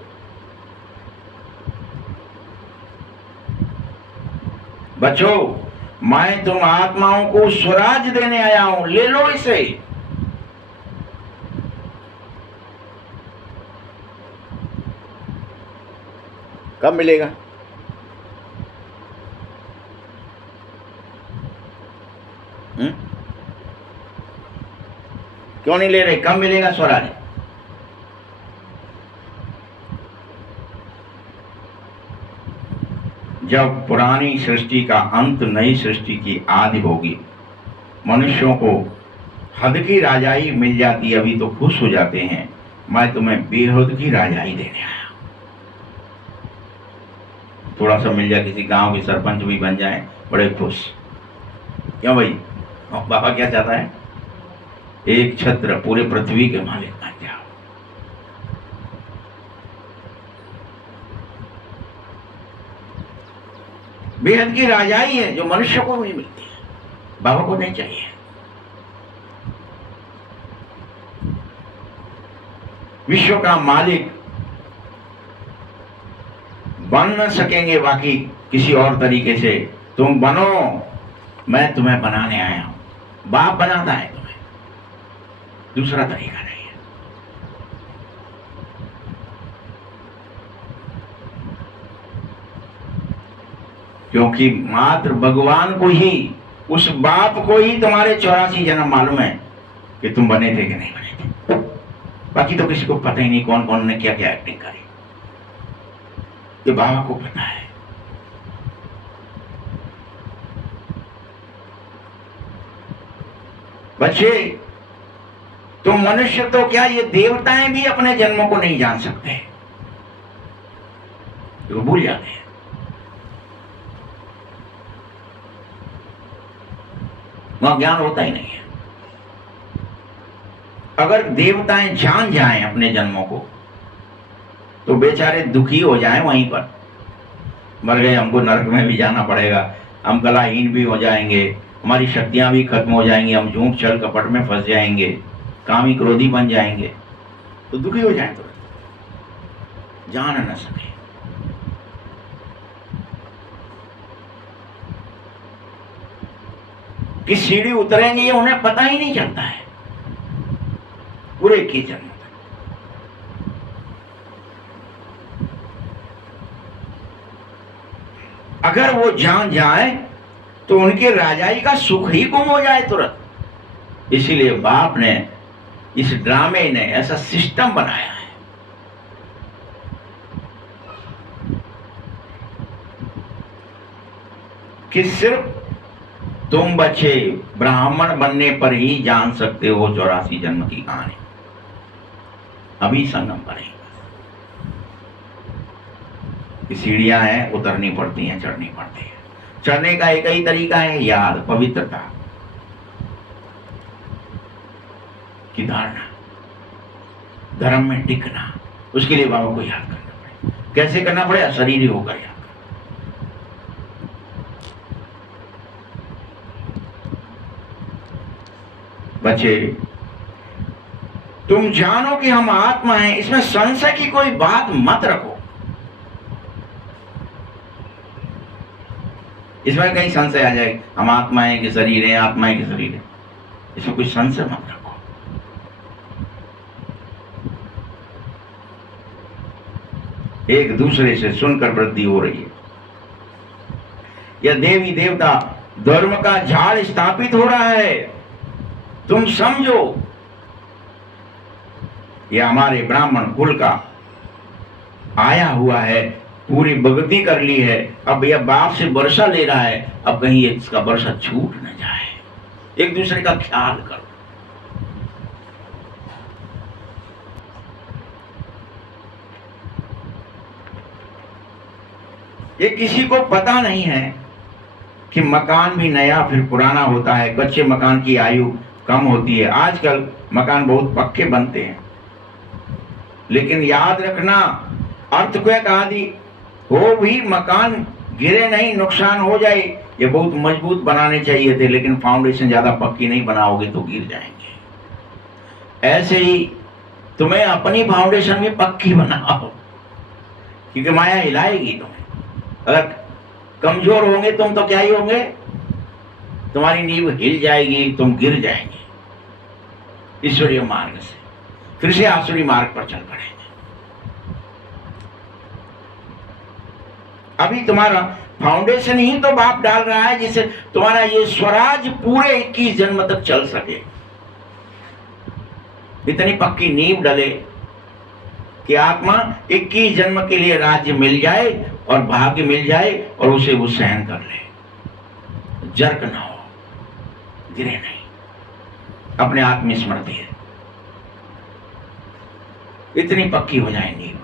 बच्चों, मैं तुम आत्माओं को स्वराज देने आया हूं, ले लो इसे। कब मिलेगा? क्यों नहीं ले रहे? कब मिलेगा स्वराज? जब पुरानी सृष्टि का अंत नई सृष्टि की आदि होगी, मनुष्यों को हद की राजाई मिल जाती, अभी तो खुश हो जाते हैं। मैं तुम्हें बेहद की राजाई देने आया। थोड़ा सा मिल जाए, किसी गांव के सरपंच भी बन जाए, बड़े खुश। क्यों भाई? बाबा क्या चाहता है? एक छत्र पूरे पृथ्वी के मालिक बन जाओ। बेहद की राजाई है जो मनुष्य को नहीं मिलती है, बाबा को नहीं चाहिए। विश्व का मालिक बन न सकेंगे बाकी किसी और तरीके से। तुम बनो, मैं तुम्हें बनाने आया हूं। बाप बनाता है तुम्हें, दूसरा तरीका नहीं है। क्योंकि मात्र भगवान को ही, उस बाप को ही तुम्हारे 84 जन्म मालूम है कि तुम बने थे कि नहीं बने थे। बाकी तो किसी को पता ही नहीं कौन कौन ने क्या क्या एक्टिंग करी। ये बाबा को पता है। बच्चे, तुम मनुष्य तो क्या, ये देवताएं भी अपने जन्मों को नहीं जान सकते, वो भूल जाते हैं। वहां ज्ञान होता ही नहीं है। अगर देवताएं जान जाएं अपने जन्मों को तो बेचारे दुखी हो जाएं वहीं पर। मर गए, हमको नरक में भी जाना पड़ेगा, हम कलाहीन भी हो जाएंगे, हमारी शक्तियां भी खत्म हो जाएंगी, हम झूठ छल कपट में फंस जाएंगे, कामी क्रोधी बन जाएंगे, तो दुखी हो जाएं, तो जान न सके। कि सीढ़ी उतरेंगे ये उन्हें पता ही नहीं चलता है पूरे की जन्म तक। अगर वो जान जाए तो उनके राजाई का सुख ही गुम हो जाए तुरंत। इसीलिए बाप ने, इस ड्रामे ने ऐसा सिस्टम बनाया है कि सिर्फ तुम बच्चे ब्राह्मण बनने पर ही जान सकते हो 84 जन्म की कहानी। अभी संगम पर ही सीढ़ियां हैं, उतरनी पड़ती हैं, चढ़नी पड़ती है। चढ़ने का एक ही तरीका है, याद, पवित्रता की धारणा, धर्म में टिकना। उसके लिए बाबा को याद करना पड़ेगा। कैसे करना पड़ेगा? शरीर होकर याद। बच्चे, तुम जानो कि हम आत्मा हैं, इसमें संशय की कोई बात मत रखो। इसमें कहीं संशय आ जाए, हम आत्मा है कि शरीर है, आत्मा है कि शरीर है, इसमें कुछ संशय मत रखो। एक दूसरे से सुनकर वृद्धि हो रही है। यह देवी देवता धर्म का झाड़ स्थापित हो रहा है। तुम समझो, यह हमारे ब्राह्मण कुल का आया हुआ है पूरी भक्ति कर ली है, अब यह बाप से वर्षा ले रहा है, अब कहीं इसका वर्षा छूट न जाए। एक दूसरे का ख्याल करो। ये किसी को पता नहीं है कि मकान भी नया फिर पुराना होता है, कच्चे मकान की आयु कम होती है। आजकल मकान बहुत पक्के बनते हैं, लेकिन याद रखना अर्थक्वेक आदि हो भी मकान गिरे नहीं, नुकसान हो जाए, ये बहुत मजबूत बनाने चाहिए थे, लेकिन फाउंडेशन ज्यादा पक्की नहीं बनाओगे तो गिर जाएंगे। ऐसे ही तुम्हें अपनी फाउंडेशन भी पक्की बनाओ, क्योंकि माया हिलाएगी तुम्हें। अगर कमजोर होंगे तुम तो क्या ही होंगे, तुम्हारी नींव हिल जाएगी, तुम गिर जाएंगे ईश्वरीय मार्ग से, फिर से आसुरी मार्ग पर चल पड़ेंगे। अभी तुम्हारा फाउंडेशन ही तो बाप डाल रहा है, जिससे तुम्हारा ये स्वराज पूरे 21 जन्म तक चल सके। इतनी पक्की नींव डले कि आत्मा 21 जन्म के लिए राज्य मिल जाए और भाग्य मिल जाए और उसे वो सहन कर ले, जर्क ना हो, गिरे नहीं, अपने आत्म स्मृति है, इतनी पक्की हो जाए नींव।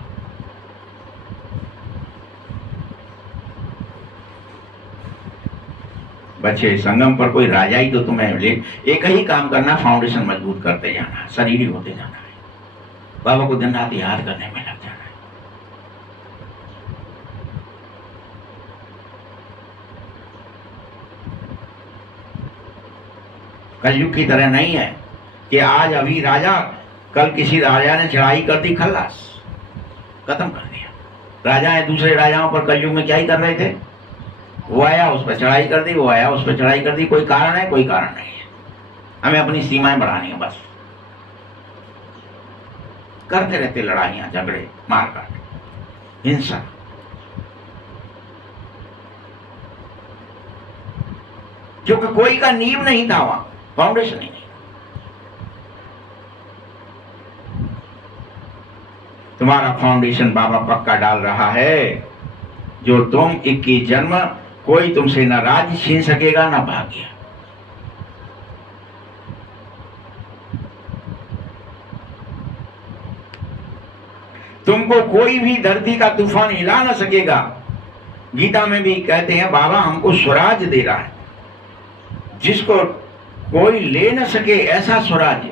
बच्चे, संगम पर कोई राजा ही तो तुम्हें ले, एक ही काम करना, फाउंडेशन मजबूत करते जाना, शरीर ही होते जाना है, बाबा को दिन रात याद करने में लग जाना है। कलयुग की तरह नहीं है कि आज अभी राजा, कल किसी राजा ने चढ़ाई कर दी, खल्लास, खत्म कर दिया। राजा है दूसरे राजाओं पर कलयुग में क्या ही कर रहे थे, वो आया उस पर चढ़ाई कर दी, वो आया उस पर चढ़ाई कर दी। कोई कारण है? कोई कारण नहीं है। हमें अपनी सीमाएं बढ़ानी है, बस करते रहते लड़ाइयां, झगड़े, मारकाट, हिंसा। क्योंकि कोई का नींव नहीं था, वहां फाउंडेशन ही नहीं। तुम्हारा फाउंडेशन बाबा पक्का डाल रहा है, जो तुम 21 जन्म कोई तुमसे न राज्य छीन सकेगा न भाग्य। तुमको कोई भी धरती का तूफान हिला न सकेगा। गीता में भी कहते हैं बाबा हमको स्वराज दे रहा है, जिसको कोई ले न सके ऐसा स्वराज,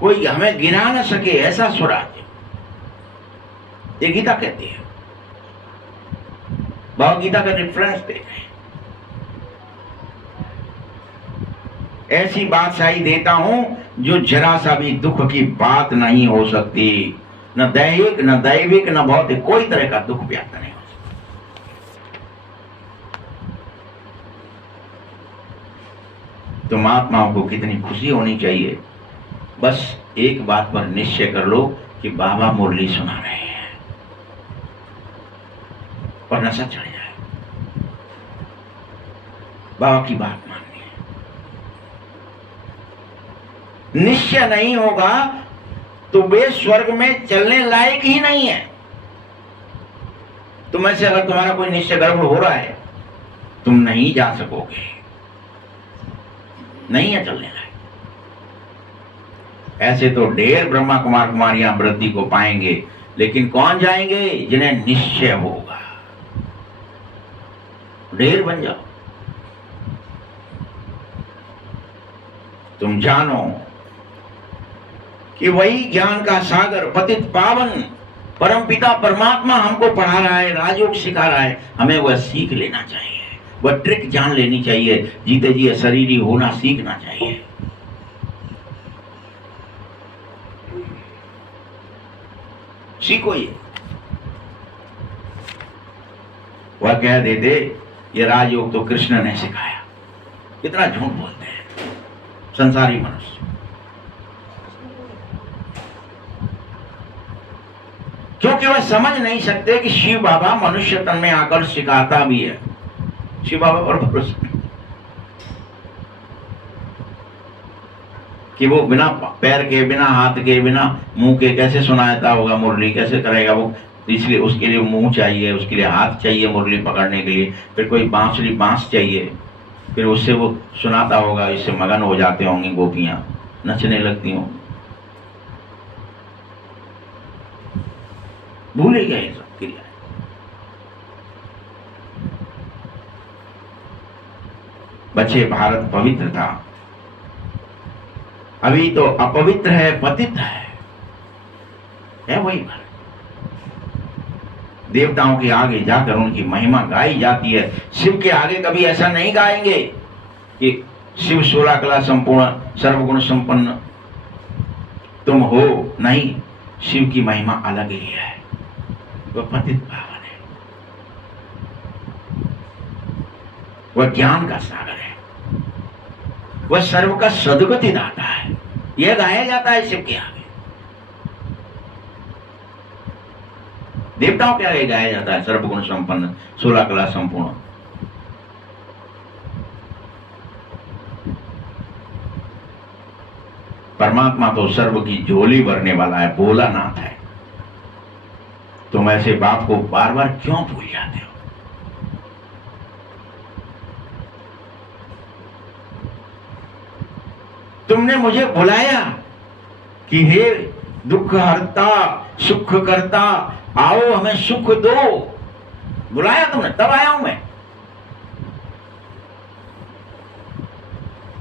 कोई हमें गिरा न सके ऐसा स्वराज, ये गीता कहती है। बाबा गीता का रेफरेंस दे रहे हैं। ऐसी बादशाही देता हूं जो जरा सा भी दुख की बात नहीं हो सकती, न दैहिक न दैविक न भौतिक, कोई तरह का दुख व्याप्त नहीं हो सकता। तुम आत्माओं को कितनी खुशी होनी चाहिए, बस एक बात पर निश्चय कर लो कि बाबा मुरली सुना रहे हैं और नशा चढ़ जाए, बाबा की बात माननी है। निश्चय नहीं होगा तो वे स्वर्ग में चलने लायक ही नहीं है। तुम ऐसे अगर तुम्हारा कोई निश्चय गड़बड़ हो रहा है, तुम नहीं जा सकोगे, नहीं है चलने लायक। ऐसे तो ढेर ब्रह्मा कुमार कुमारियां वृद्धि को पाएंगे, लेकिन कौन जाएंगे? जिन्हें निश्चय होगा। ढेर बन जाओ। तुम जानो कि वही ज्ञान का सागर पतित पावन परमपिता परमात्मा हमको पढ़ा रहा है, राजयोग सिखा रहा है। हमें वह सीख लेना चाहिए, वह ट्रिक जान लेनी चाहिए, जीते जी शरीरी होना सीखना चाहिए। सीखो ये। वह कह देते ये राजयोग तो कृष्ण ने सिखाया। कितना झूठ बोलते हैं संसारी मनुष्य। क्योंकि वह समझ नहीं सकते कि शिव बाबा मनुष्य तन में आकर सिखाता भी है। शिव बाबा पर भरोसा कि वो बिना पैर के, बिना हाथ के, बिना मुंह के कैसे सुनाता होगा मुरली, कैसे करेगा वो, इसलिए उसके लिए मुंह चाहिए, उसके लिए हाथ चाहिए मुरली पकड़ने के लिए, फिर कोई बांस चाहिए, फिर उससे वो सुनाता होगा, इससे मगन हो जाते होंगे, गोपियां नचने लगती होंगी। भूल ही गए सब क्रिया। बच्चे, भारत पवित्र था, अभी तो अपवित्र है, पतित है वही भारत। देवताओं के आगे जाकर उनकी महिमा गाई जाती है, शिव के आगे कभी ऐसा नहीं गाएंगे कि शिव 16 कला संपूर्ण सर्वगुण संपन्न तुम हो, नहीं, शिव की महिमा अलग ही है, वह पतित पावन है, वह ज्ञान का सागर है, वह सर्व का सद्गति दाता है। यह गाया जाता है शिव के आगे, देवताओं के आगे गाया जाता है सर्वगुण संपन्न 16 कला संपूर्ण। परमात्मा तो सर्व की झोली भरने वाला है, भोलानाथ है। तुम ऐसे बाप को बार बार क्यों भूल जाते हो? तुमने मुझे बुलाया कि हे दुख हरता सुख करता, आओ हमें सुख दो, बुलाया तुमने, तब आया हूं मैं।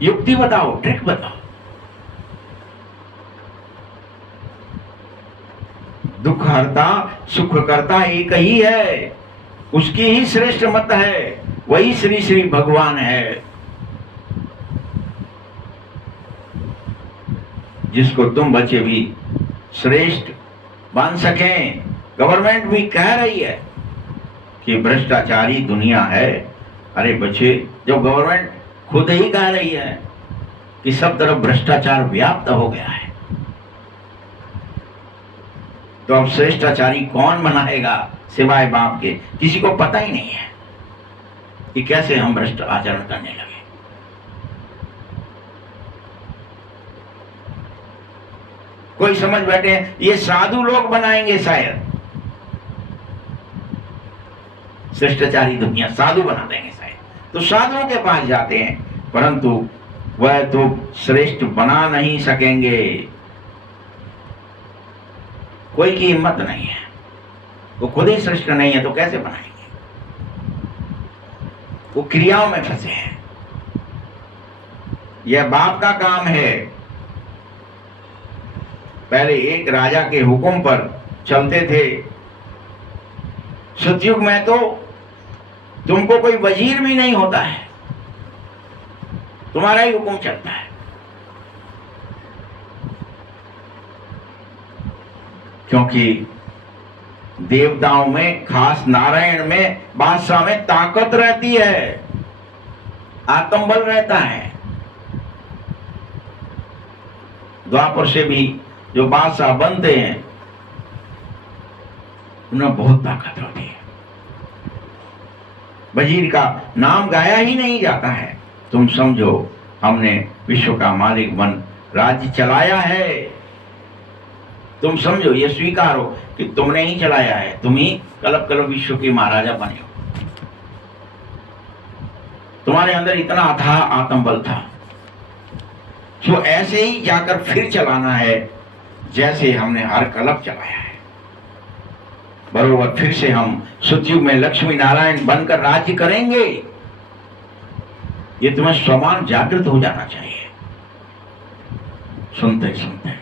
युक्ति बताओ, ट्रिक बताओ। दुख हरता सुख करता एक ही है, उसकी ही श्रेष्ठ मत है, वही श्री श्री भगवान है, जिसको तुम बच्चे भी श्रेष्ठ मान सकें। गवर्नमेंट भी कह रही है कि भ्रष्टाचारी दुनिया है। अरे बच्चे, जब गवर्नमेंट खुद ही कह रही है कि सब तरफ भ्रष्टाचार व्याप्त हो गया है, तो अब श्रेष्ठाचारी कौन बनाएगा सिवाय बाप के? किसी को पता ही नहीं है कि कैसे हम भ्रष्ट आचरण करने लगे। कोई समझ बैठे हैं ये साधु लोग बनाएंगे शायद, श्रेष्ठाचारी दुनिया साधु बना देंगे शायद, तो साधुओं के पास जाते हैं, परंतु वह तो श्रेष्ठ बना नहीं सकेंगे, कोई की हिम्मत नहीं है, वो खुद ही श्रेष्ठ नहीं है तो कैसे बनाएंगे? वो क्रियाओं में फंसे हैं। यह बाप का काम है। पहले एक राजा के हुक्म पर चलते थे, सतयुग में तो तुमको कोई वजीर भी नहीं होता है, तुम्हारा ही हुक्म चलता है। क्योंकि देवताओं में, खास नारायण में, बादशाह में ताकत रहती है, आत्मबल रहता है। द्वापर से भी जो बादशाह बनते हैं उन्हें बहुत ताकत होती है। वजीर का नाम गाया ही नहीं जाता है। तुम समझो हमने विश्व का मालिक बन राज्य चलाया है, तुम समझो, ये स्वीकारो कि तुमने ही चलाया है, तुम ही कलप कलप विश्व के महाराजा बने हो। तुम्हारे अंदर इतना अथाह आत्मबल था, तो ऐसे ही जाकर फिर चलाना है जैसे हमने हर कलप चलाया है। बरोबर फिर से हम सतयुग में लक्ष्मी नारायण बनकर राज्य करेंगे। ये तुम्हें स्वमान जागृत हो जाना चाहिए। सुनते सुनते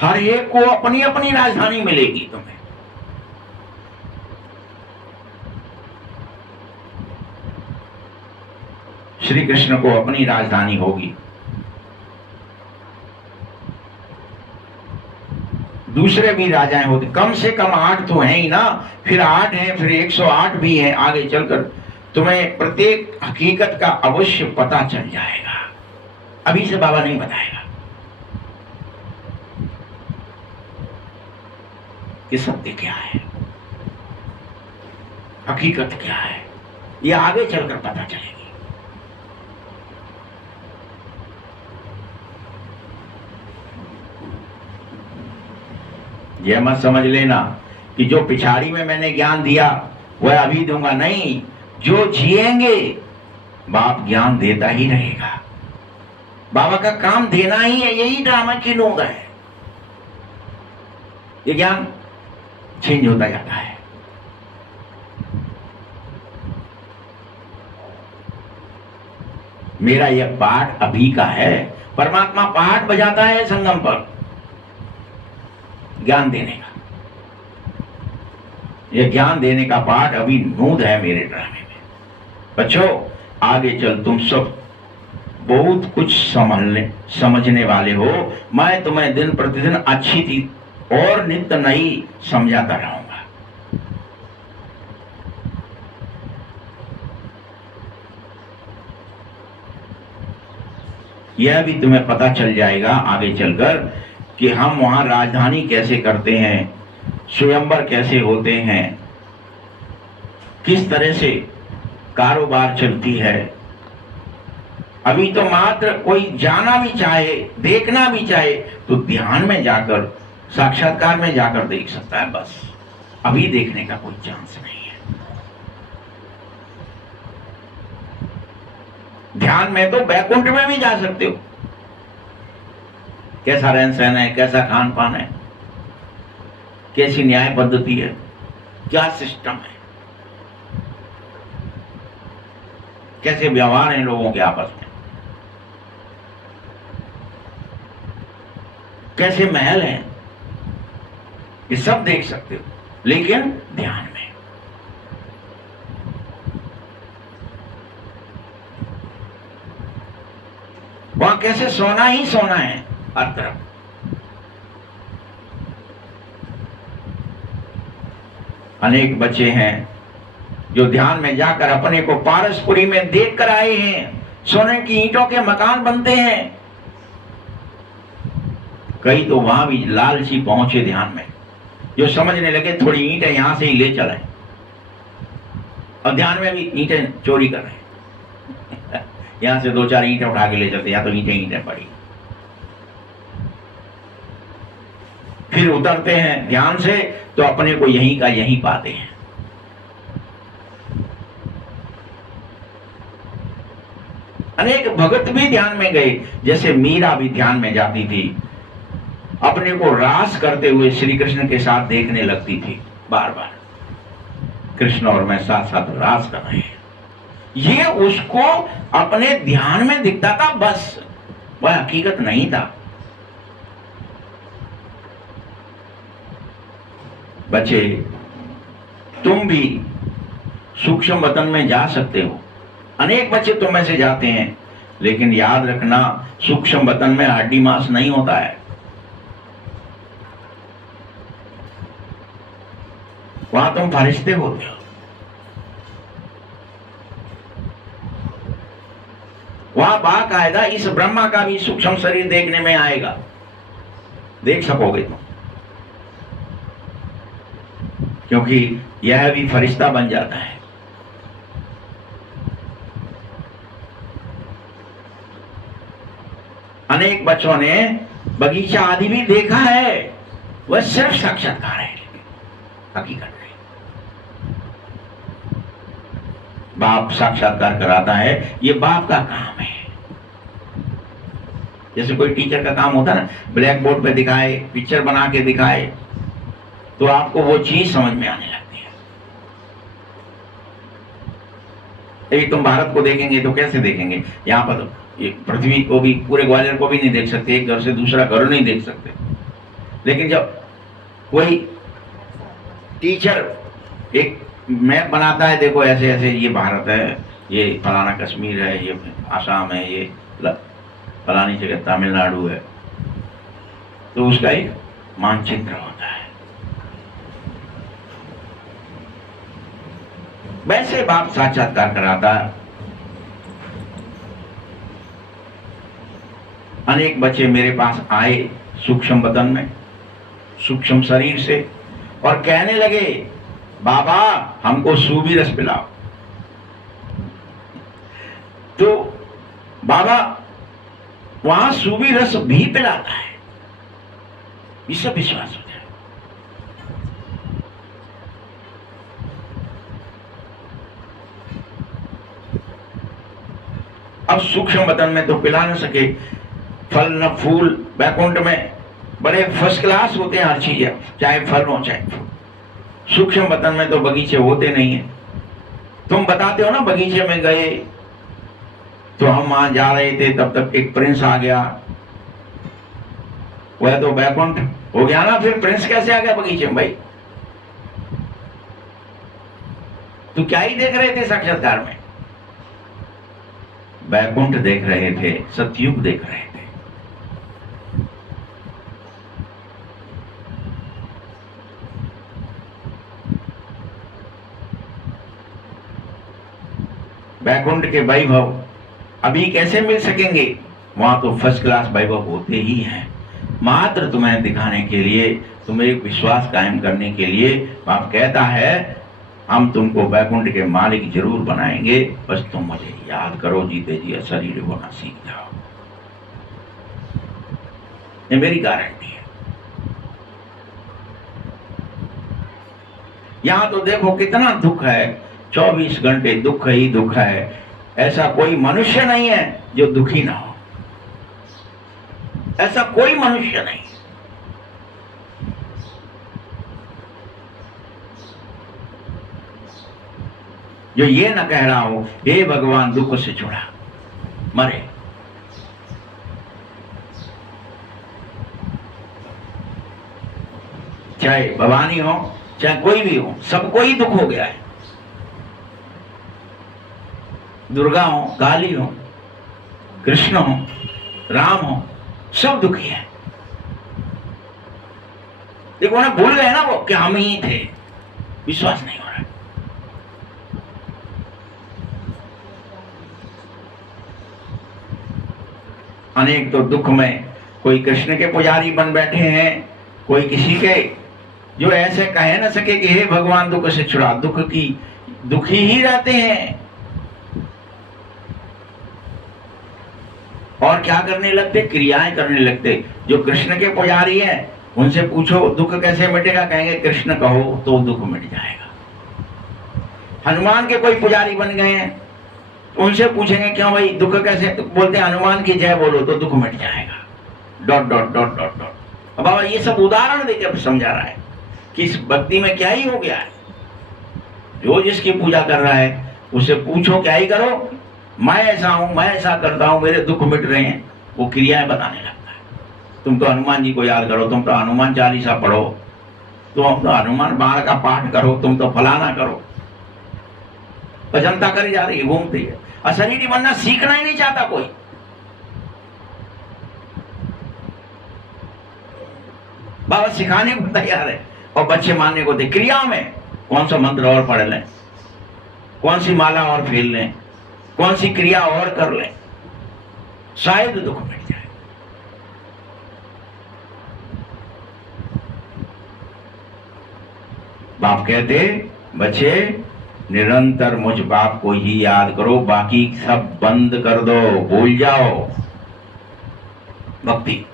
हर एक को अपनी अपनी राजधानी मिलेगी। तुम्हें श्री कृष्ण को अपनी राजधानी होगी, दूसरे भी राजाएं होते, कम से कम 8 तो हैं ही ना, फिर 8 हैं, फिर 108 भी हैं। आगे चलकर तुम्हें प्रत्येक हकीकत का अवश्य पता चल जाएगा। अभी से बाबा नहीं बताएगा कि सत्य क्या है, हकीकत क्या है, ये आगे चलकर पता चलेगी। यह मत समझ लेना कि जो पिछाड़ी में मैंने ज्ञान दिया वह अभी दूंगा, नहीं। जो जिएंगे बाप ज्ञान देता ही रहेगा। बाबा का काम देना ही है, यही ड्रामा की नोक है। ये ज्ञान चेंज होता जाता है। मेरा यह पाठ अभी का है। परमात्मा पाठ बजाता है संगम पर ज्ञान देने का। यह ज्ञान देने का पाठ अभी नूद है मेरे ड्रामे में। बच्चों, आगे चल तुम सब बहुत कुछ समझने वाले हो। मैं तुम्हें दिन प्रतिदिन अच्छी चीज और नित्य नई समझाता रहूंगा। यह भी तुम्हें पता चल जाएगा आगे चलकर कि हम वहां राजधानी कैसे करते हैं, स्वयंवर कैसे होते हैं, किस तरह से कारोबार चलती है। अभी तो मात्र कोई जाना भी चाहे, देखना भी चाहे तो ध्यान में जाकर, साक्षात्कार में जाकर देख सकता है। बस अभी देखने का कोई चांस नहीं है। ध्यान में तो बैकुंठ में भी जा सकते हो। कैसा रहन सहन है, कैसा खान पान है, कैसी न्याय पद्धति है, क्या सिस्टम है, कैसे व्यवहार हैं लोगों के आपस में, कैसे महल हैं, ये सब देख सकते हो, लेकिन ध्यान में। वहां कैसे सोना ही सोना है हर तरफ। अनेक बच्चे हैं जो ध्यान में जाकर अपने को पारसपुरी में देख कर आए हैं। सोने की ईंटों के मकान बनते हैं। कई तो वहां भी लालची पहुंचे ध्यान में, जो समझने लगे थोड़ी ईंटें यहां से ही ले चले, और ध्यान में भी ईंटें चोरी कर रहे हैं। यहां से 2-4 ईंटें उठा के ले चलते, या तो ईंटें पड़ी। फिर उतरते हैं ध्यान से तो अपने को यहीं का यहीं पाते हैं। अनेक भगत भी ध्यान में गए, जैसे मीरा भी ध्यान में जाती थी, अपने को रास करते हुए श्री कृष्ण के साथ देखने लगती थी। बार बार कृष्ण और मैं साथ साथ रास कर रहे हैं, ये उसको अपने ध्यान में दिखता था। बस वह हकीकत नहीं था। बच्चे, तुम भी सूक्ष्म वतन में जा सकते हो। अनेक बच्चे तुम में से जाते हैं, लेकिन याद रखना, सूक्ष्म वतन में हड्डी मांस नहीं होता है। वहां तुम फरिश्ते होते हो। वहां बाकायदा इस ब्रह्मा का भी सूक्ष्म शरीर देखने में आएगा, देख सकोगे तुम, क्योंकि यह भी फरिश्ता बन जाता है। अनेक बच्चों ने बगीचा आदि भी देखा है, वह सिर्फ साक्षात्कार है, हकीकत नहीं। बाप साक्षात्कार कराता है, ये बाप का काम है। जैसे कोई टीचर का काम होता है ना, ब्लैक बोर्ड पे दिखाए, पिक्चर बना के दिखाए, तो आपको वो चीज समझ में आने लगती है। यदि तुम भारत को देखेंगे तो कैसे देखेंगे? यहाँ पर तो पृथ्वी को भी, पूरे ग्वालियर को भी नहीं देख सकते, एक घर से दूसरा घर नहीं देख सकते। लेकिन जब कोई टीचर एक मैप बनाता है, देखो ऐसे ऐसे ये भारत है, ये फलाना कश्मीर है, ये आसाम है, ये फलानी जगह तमिलनाडु है, तो उसका एक मानचित्र होता है। वैसे बाप साक्षात्कार कराता है। अनेक बच्चे मेरे पास आए सूक्ष्म बदन में, सूक्ष्म शरीर से, और कहने लगे, बाबा हमको सूबी रस पिलाओ। तो बाबा वहां सूबी रस भी पिलाता है, इससे विश्वास हो जाए। अब सूक्ष्म बदन में तो पिला न सके, फल न फूल। बैकुंठ में बड़े फर्स्ट क्लास होते हैं हर चीज, चाहे फल हो चाहे फूल। सूक्ष्म बदन में तो बगीचे होते नहीं है। तुम बताते हो ना बगीचे में गए तो हम वहां जा रहे थे, तब तक एक प्रिंस आ गया। वह तो बैकुंठ हो गया ना, फिर प्रिंस कैसे आ गया बगीचे में भाई? तो क्या ही देख रहे थे साक्षात्कार में? बैकुंठ देख रहे थे, सतयुग देख रहे थे। बैकुंठ के वैभव अभी कैसे मिल सकेंगे? वहां तो फर्स्ट क्लास वैभव होते ही हैं। मात्र तुम्हें दिखाने के लिए, तुम्हें एक विश्वास कायम करने के लिए बाप कहता है हम तुमको बैकुंठ के मालिक जरूर बनाएंगे, बस तुम मुझे याद करो, जीते जी शरीर होना सीख जाओ। ये मेरी गारंटी है। यहां तो देखो कितना दुख है, 24 घंटे दुख ही दुख है। ऐसा कोई मनुष्य नहीं है जो दुखी ना हो, ऐसा कोई मनुष्य नहीं। जो ये न कह रहा हो हे भगवान दुख से छुड़ा, मरे। चाहे भवानी हो चाहे कोई भी हो, सबको ही दुख हो गया है। दुर्गा हो, काली हो, कृष्ण हो, राम हो, सब दुखी है। देखो ना, भूल गए ना वो कि हम ही थे। विश्वास नहीं हो रहा। अनेक तो दुख में कोई कृष्ण के पुजारी बन बैठे हैं, कोई किसी के, जो ऐसे कह न सके कि हे भगवान दुख से छुड़ा। दुखी ही रहते हैं। और क्या करने लगते? क्रियाएं करने लगते। जो कृष्ण के पुजारी हैं उनसे पूछो दुख कैसे मिटेगा, कहेंगे कृष्ण कहो तो दुख मिट जाएगा। हनुमान के कोई पुजारी बन गए हैं, उनसे पूछेंगे क्यों भाई दुख कैसे, तो बोलते हैं हनुमान की जय बोलो तो दुख मिट जाएगा। Dot dot dot dot dot. अब बाबा ये सब उदाहरण देकर समझा रहा है कि इस भक्ति में क्या ही हो गया है। जो जिसकी पूजा कर रहा है उसे पूछो क्या ही करो, मैं ऐसा हूं, मैं ऐसा करता हूं, मेरे दुख मिट रहे हैं, वो क्रियाएं बताने लगता है। तुम तो हनुमान जी को याद करो, तुम तो हनुमान चालीसा पढ़ो, तुम तो हनुमान बाण का पाठ करो, तुम तो फलाना करो। जनता करी जा रही है, घूमती है। अशरीरी बनना सीखना ही नहीं चाहता कोई। बाबा सिखाने को तैयार है और बच्चे मानने को थे। क्रियाओं में कौन सा मंत्र और पढ़ लें, कौन सी माला और फेर लें, कौन सी क्रिया और कर लें, शायद दुख मिट जाए। बाप कहते बच्चे निरंतर मुझ बाप को ही याद करो, बाकी सब बंद कर दो, भूल जाओ। भक्ति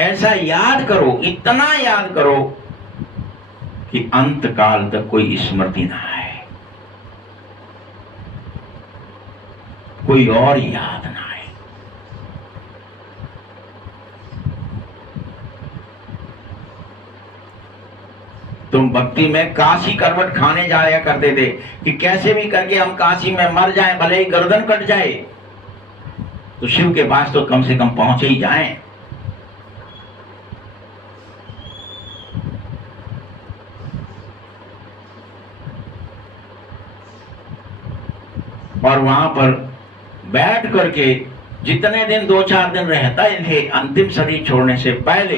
ऐसा याद करो, इतना याद करो कि अंत काल तक कोई स्मृति ना आए, कोई और याद ना आए। तुम भक्ति में काशी करवट खाने जाया करते थे कि कैसे भी करके हम काशी में मर जाएं, भले ही गर्दन कट जाए तो शिव के पास तो कम से कम पहुंचे ही जाएं। और वहां पर बैठ करके जितने दिन 2-4 दिन रहता ही थे अंतिम शरीर छोड़ने से पहले,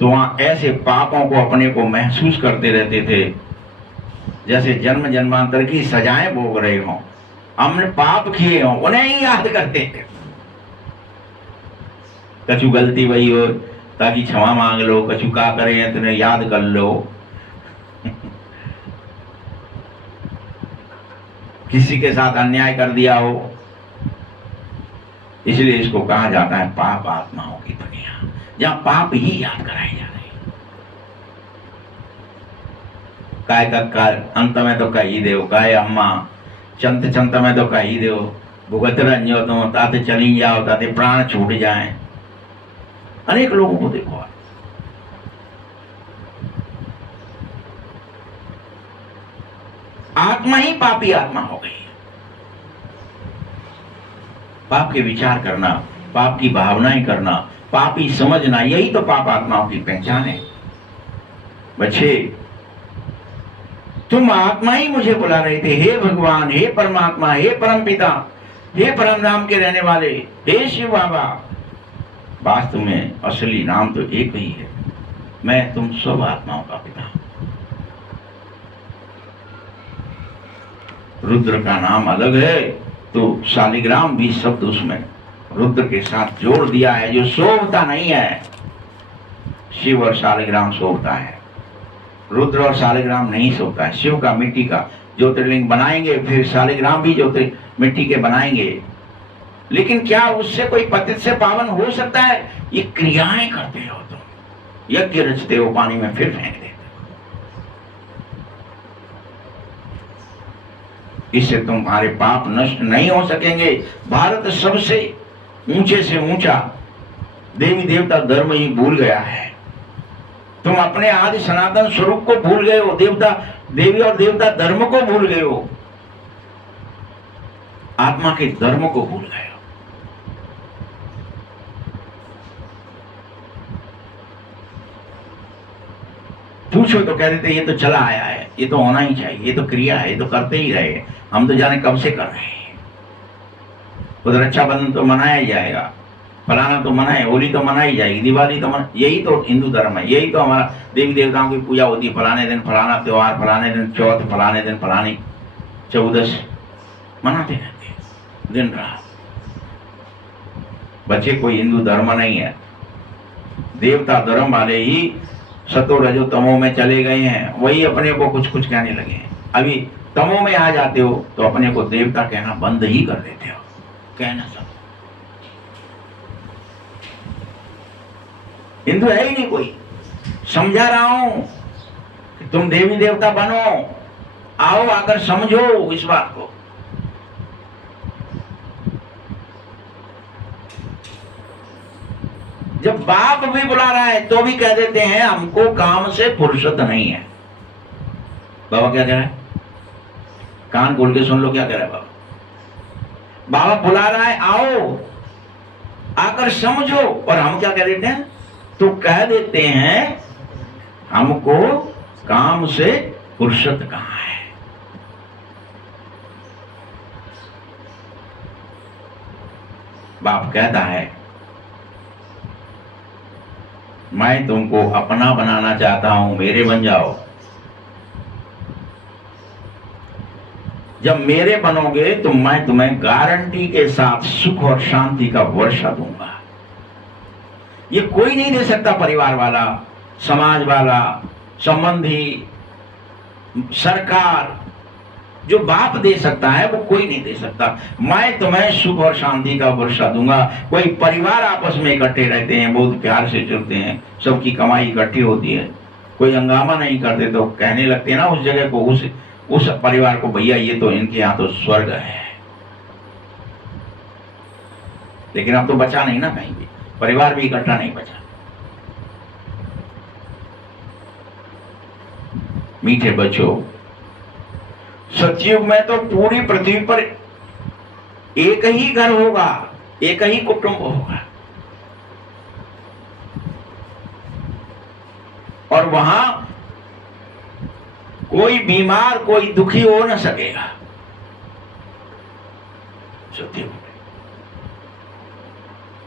तो वहां ऐसे पापों को अपने को महसूस करते रहते थे जैसे जन्म जन्मांतर की सजाएं भोग रहे हों, हमने पाप किए हों, उन्हें ही याद करते थे। कछु गलती वही हो ताकि क्षमा मांग लो, कछु का करें तुम्हें याद कर लो। किसी के साथ अन्याय कर दिया हो, इसलिए इसको कहा जाता है पाप आत्माओं की दुनिया, जहां पाप ही याद कराए जा रहे हैं। काय कक्का अंत में तो कही देव, काय अम्मा चंत चंत में तो कही देव, भुगत रंजो तुम ताते चली जाओ, ताते प्राण छूट जाए। अनेक लोगों को देखो, आत्मा ही पापी आत्मा हो गई। पाप के विचार करना, पाप की भावनाएं करना, पापी समझना, यही तो पाप आत्माओं की पहचान है। बच्चे, तुम आत्मा ही मुझे बुला रहे थे, हे भगवान, हे परमात्मा, हे परम पिता, हे परम नाम के रहने वाले, हे शिव बाबा। वास्तव में असली नाम तो एक ही है, मैं तुम सब आत्माओं का पिता। रुद्र का नाम अलग है, तो शालिग्राम भी शब्द उसमें रुद्र के साथ जोड़ दिया है, जो शोभता नहीं है। शिव और शालिग्राम शोभता है, रुद्र और शालिग्राम नहीं शोभता है। शिव का मिट्टी का ज्योतिर्लिंग बनाएंगे, फिर शालिग्राम भी मिट्टी के बनाएंगे, लेकिन क्या उससे कोई पतित से पावन हो सकता है? ये क्रियाएं करते हो तुम, यज्ञ रचते हो, पानी में फिर फेंक देते हो। इससे तुम्हारे पाप नष्ट नहीं हो सकेंगे। भारत सबसे ऊंचे से ऊंचा देवी देवता धर्म ही भूल गया है। तुम अपने आदि सनातन स्वरूप को भूल गए हो, देवता देवी और देवता धर्म को भूल गए हो, आत्मा के धर्म को भूल गए हो। पूछो तो कह देते ये तो चला आया है, ये तो होना ही चाहिए, ये तो क्रिया है, ये तो करते ही रहे, हम तो जाने कब से कर रहे हैं। उधर रक्षाबंधन तो मनाया ही जाएगा, फलाना तो मनाए, होली तो मनाई जाएगी, दिवाली तो यही तो हिंदू धर्म है, यही तो हमारा देवी देवताओं की पूजा होती है। फलाने दिन फलाना त्योहार, फलाने दिन चौथ, फलाने दिन फलानी चौदस, मनाते रहते हैं दिन रात। बच्चे, कोई हिंदू धर्म नहीं है। देवता धर्म वाले ही सतो रजो तमो में चले गए हैं, वही अपने को कुछ कुछ कहने लगे हैं। अभी तमो में आ जाते हो तो अपने को देवता कहना बंद ही कर देते हो, कहना सब। हिंदू है ही नहीं कोई। समझा रहा हूं कि तुम देवी देवता बनो, आओ, आकर समझो इस बात को। जब बाप भी बुला रहा है तो भी कह देते हैं हमको काम से फुर्सत नहीं है। बाबा क्या कह रहा है? कान खोल के सुन लो क्या कह रहा है बाबा। बाबा बुला रहा है, आओ, आकर समझो, और हम क्या कह देते हैं? तो कह देते हैं हमको काम से फुर्सत कहां है। बाप कहता है मैं तुमको अपना बनाना चाहता हूं, मेरे बन जाओ। जब मेरे बनोगे तो मैं तुम्हें गारंटी के साथ सुख और शांति का वर्षा दूंगा। ये कोई नहीं दे सकता, परिवार वाला, समाज वाला, संबंधी, सरकार। जो बाप दे सकता है वो कोई नहीं दे सकता। मैं तुम्हें सुख और शांति का वर्षा दूंगा। कोई परिवार आपस में इकट्ठे रहते हैं, बहुत प्यार से चलते हैं, सबकी कमाई इकट्ठी होती है, कोई हंगामा नहीं करते तो कहने लगते हैं ना उस जगह को, उस परिवार को, भैया ये तो इनके यहाँ तो स्वर्ग है। लेकिन अब तो बचा नहीं ना, कहीं भी परिवार भी इकट्ठा नहीं बचा। मीठे बच्चों, सतयुग में तो पूरी पृथ्वी पर एक ही घर होगा, एक ही कुटुंब होगा, और वहां कोई बीमार, कोई दुखी हो न सकेगा। सतयुग में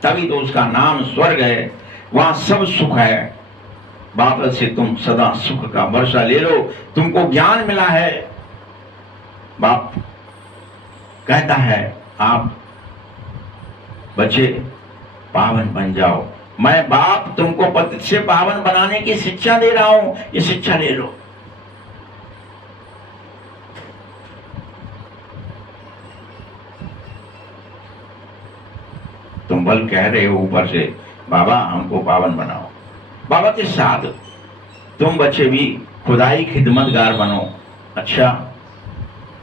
तभी तो उसका नाम स्वर्ग है, वहां सब सुख है। बाप से तुम सदा सुख का वर्षा ले लो, तुमको ज्ञान मिला है। बाप कहता है आप बच्चे पावन बन जाओ। मैं बाप तुमको पतित से पावन बनाने की शिक्षा दे रहा हूं, ये शिक्षा ले लो। तुम बल कह रहे हो ऊपर से बाबा हमको पावन बनाओ। बाबा के साथ तुम बच्चे भी खुदाई खिदमतगार बनो। अच्छा,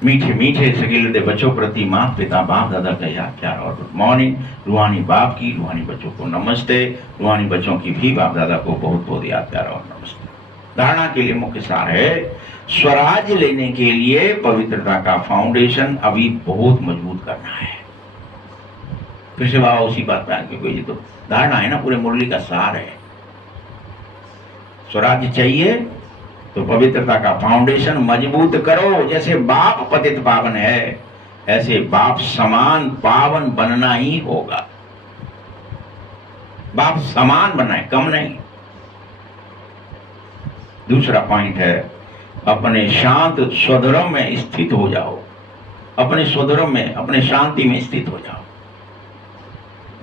मीठे मीठे सगीले बच्चों प्रति माँ पिता बाप दादा का याद प्यार और गुड मॉर्निंग। रूहानी बाप की रूहानी बच्चों को नमस्ते। रूहानी बच्चों की भी बाप दादा को बहुत बहुत याद प्यार और नमस्ते। धारणा के लिए मुख्य सार है, स्वराज लेने के लिए पवित्रता का फाउंडेशन अभी बहुत मजबूत करना है। फिर से बाबा उसी बात पे आगे, ये तो धारणा है ना, पूरे मुरली का सार है। स्वराज चाहिए तो पवित्रता का फाउंडेशन मजबूत करो। जैसे बाप पतित पावन है, ऐसे बाप समान पावन बनना ही होगा। बाप समान बनाए, कम नहीं। दूसरा पॉइंट है, अपने शांत स्वधर्म में स्थित हो जाओ। अपने स्वधर्म में, अपने शांति में स्थित हो जाओ।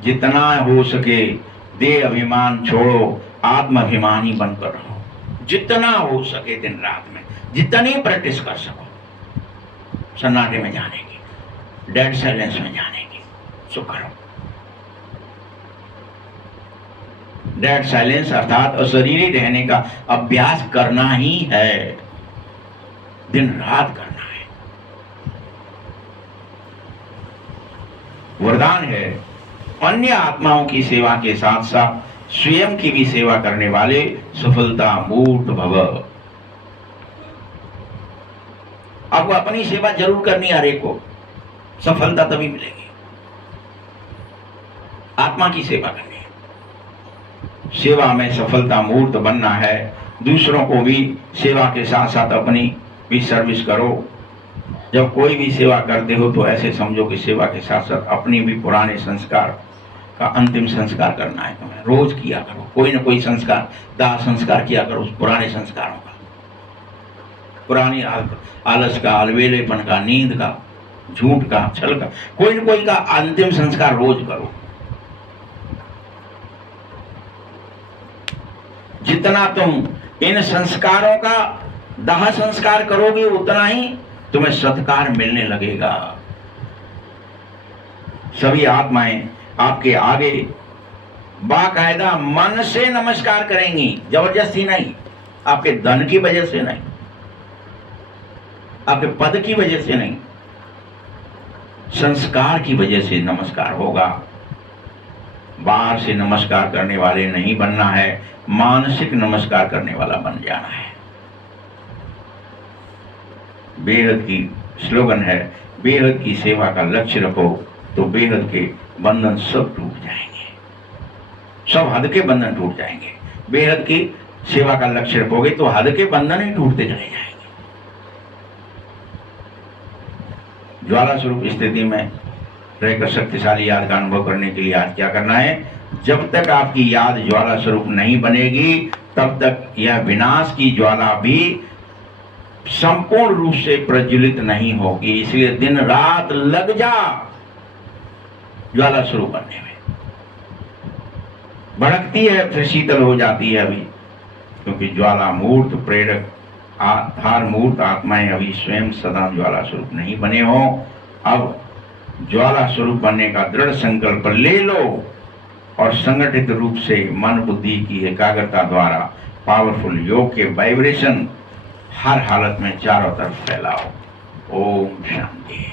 जितना हो सके देह अभिमान छोड़ो, आत्माभिमानी बनकर रहो। जितना हो सके दिन रात में जितनी प्रैक्टिस कर सको, सन्नाटे में जाने की, डेड साइलेंस में जाने की, सो करो। डेड साइलेंस अर्थात अशरीरी रहने का अभ्यास करना ही है, दिन रात करना है। वरदान है, अन्य आत्माओं की सेवा के साथ साथ स्वयं की भी सेवा करने वाले सफलता मूर्त भव। आपको अपनी सेवा जरूर करनी है, हर एक को सफलता तभी मिलेगी। आत्मा की सेवा करनी है, सेवा में सफलता मूर्त बनना है। दूसरों को भी सेवा के साथ साथ अपनी भी सर्विस करो। जब कोई भी सेवा करते हो तो ऐसे समझो कि सेवा के साथ साथ अपनी भी पुराने संस्कार का अंतिम संस्कार करना है। तुम्हें रोज किया करो, कोई ना कोई संस्कार, दाह संस्कार किया करो उस पुराने संस्कारों का, पुरानी आलस का, अलवेलेपन का, नींद का, झूठ का, छल का, कोई ना कोई का अंतिम संस्कार रोज करो। जितना तुम इन संस्कारों का दाह संस्कार करोगे उतना ही तुम्हें सत्कार मिलने लगेगा। सभी आत्माएं आपके आगे बाकायदा मन से नमस्कार करेंगी, जबरदस्ती नहीं, आपके धन की वजह से नहीं, आपके पद की वजह से नहीं, संस्कार की वजह से नमस्कार होगा। बाहर से नमस्कार करने वाले नहीं बनना है, मानसिक नमस्कार करने वाला बन जाना है। बेहद की स्लोगन है, बेहद की सेवा का लक्ष्य रखो तो बेहद के बंधन सब टूट जाएंगे, सब हद के बंधन टूट जाएंगे। बेहद की सेवा का लक्ष्य रखोगे तो हद के बंधन ही टूटते चले जाएंगे। ज्वाला स्वरूप स्थिति में रहकर शक्तिशाली याद का अनुभव करने के लिए आज क्या करना है? जब तक आपकी याद ज्वाला स्वरूप नहीं बनेगी तब तक यह विनाश की ज्वाला भी संपूर्ण रूप से प्रज्वलित नहीं होगी। इसलिए दिन रात लग जा ज्वाला स्वरूप बनने में। भड़कती है फिर शीतल हो जाती है अभी, क्योंकि ज्वाला मूर्त प्रेरक आधार मूर्त आत्माएं अभी स्वयं सदा ज्वाला स्वरूप नहीं बने हो। अब ज्वाला स्वरूप बनने का दृढ़ संकल्प ले लो और संगठित रूप से मन बुद्धि की एकाग्रता द्वारा पावरफुल योग के वाइब्रेशन हर हालत में चारों तरफ फैलाओ। ओम शांति।